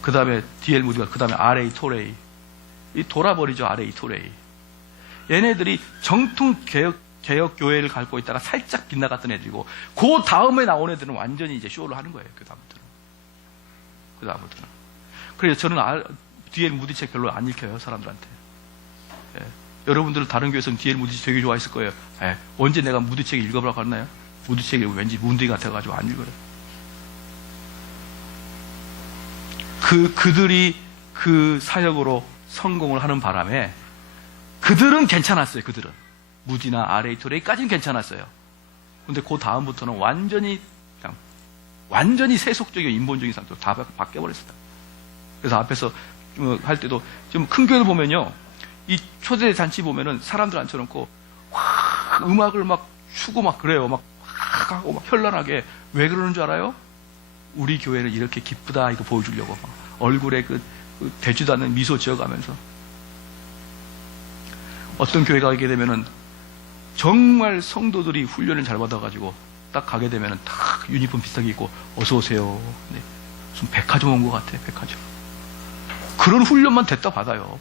그 다음에 D.L. 무디가, 그 다음에 R.A. 토레이. 이 돌아버리죠, R.A. 토레이. 얘네들이 정통 개혁 교회를 갖고 있다가 살짝 빗나갔던 애들이고, 그 다음에 나온 애들은 완전히 이제 쇼를 하는 거예요. 그 다음부터는. 그래서 저는 D.L. 무디 책 별로 안 읽혀요, 사람들한테. 예. 여러분들은 다른 교회에서는 D.L. 무디 책 되게 좋아했을 거예요. 예. 언제 내가 무디 책 읽어보라고 했나요? 무디 책이 왠지 문디 같아가지고 안 읽어요. 그들이 그 사역으로 성공을 하는 바람에 그들은 괜찮았어요. 그들은 무디나 R.A. 토레이까지는 괜찮았어요. 근데 그 다음부터는 완전히 세속적이고 인본적인 상태로 다 바뀌어버렸어요. 그래서 앞에서 할 때도 좀 큰 교회를 보면요, 이 초대 잔치 보면은 사람들 앉혀놓고 음악을 막 추고 막 그래요. 막 하고 막 현란하게. 왜 그러는 줄 알아요? 우리 교회는 이렇게 기쁘다 이거 보여주려고 막 얼굴에 그 되지도 않는 미소 지어가면서. 어떤 교회 가게 되면은 정말 성도들이 훈련을 잘 받아가지고 딱 가게 되면은 딱 유니폼 비슷하게 입고 어서 오세요. 네. 무슨 백화점 온 것 같아. 백화점. 그런 훈련만 됐다 받아요.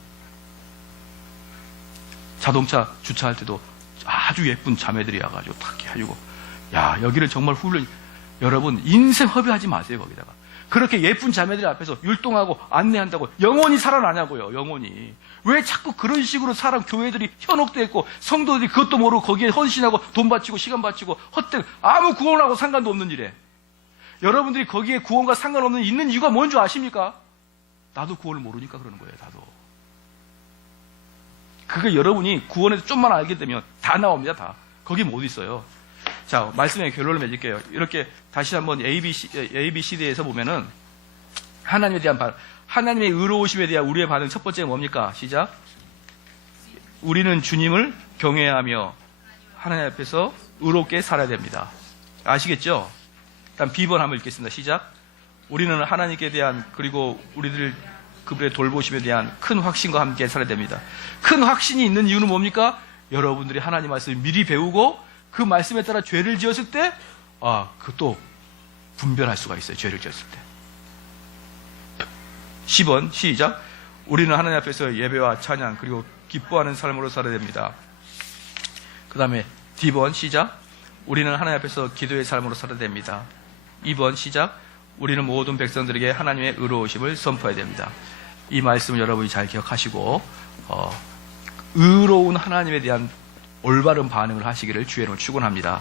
자동차 주차할 때도 아주 예쁜 자매들이 와가지고 탁 해주고, 야, 여기를 정말 여러분 인생 허비하지 마세요. 거기다가 그렇게 예쁜 자매들 앞에서 율동하고 안내한다고 영혼이 살아나냐고요. 영혼이. 왜 자꾸 그런 식으로 사람 교회들이 현혹돼 있고 성도들이 그것도 모르고 거기에 헌신하고 돈 바치고 시간 바치고 헛되고 아무 구원하고 상관도 없는 일에 여러분들이 거기에 구원과 상관없는 있는 이유가 뭔 줄 아십니까? 나도 구원을 모르니까 그러는 거예요. 나도. 그게 여러분이 구원에서 좀만 알게 되면 다 나옵니다. 다. 거기 못 있어요. 자, 말씀의 결론을 맺을게요. 이렇게 다시 한번 ABCD에서 보면은 하나님에 대한 하나님의 의로우심에 대한 우리의 반응 첫 번째가 뭡니까? 시작. 우리는 주님을 경외하며 하나님 앞에서 의롭게 살아야 됩니다. 아시겠죠? 일단 B번 한번 읽겠습니다. 시작. 우리는 하나님께 대한 그리고 그분의 돌보심에 대한 큰 확신과 함께 살아야 됩니다. 큰 확신이 있는 이유는 뭡니까? 여러분들이 하나님 말씀을 미리 배우고 그 말씀에 따라 죄를 지었을 때, 그것도 분별할 수가 있어요. 죄를 지었을 때. 10번 시작. 우리는 하나님 앞에서 예배와 찬양 그리고 기뻐하는 삶으로 살아야 됩니다. 그 다음에 D번 시작. 우리는 하나님 앞에서 기도의 삶으로 살아야 됩니다. 2번 시작. 우리는 모든 백성들에게 하나님의 의로우심을 선포해야 됩니다. 이 말씀을 여러분이 잘 기억하시고 의로운 하나님에 대한 올바른 반응을 하시기를 주의 이름으로 축원합니다.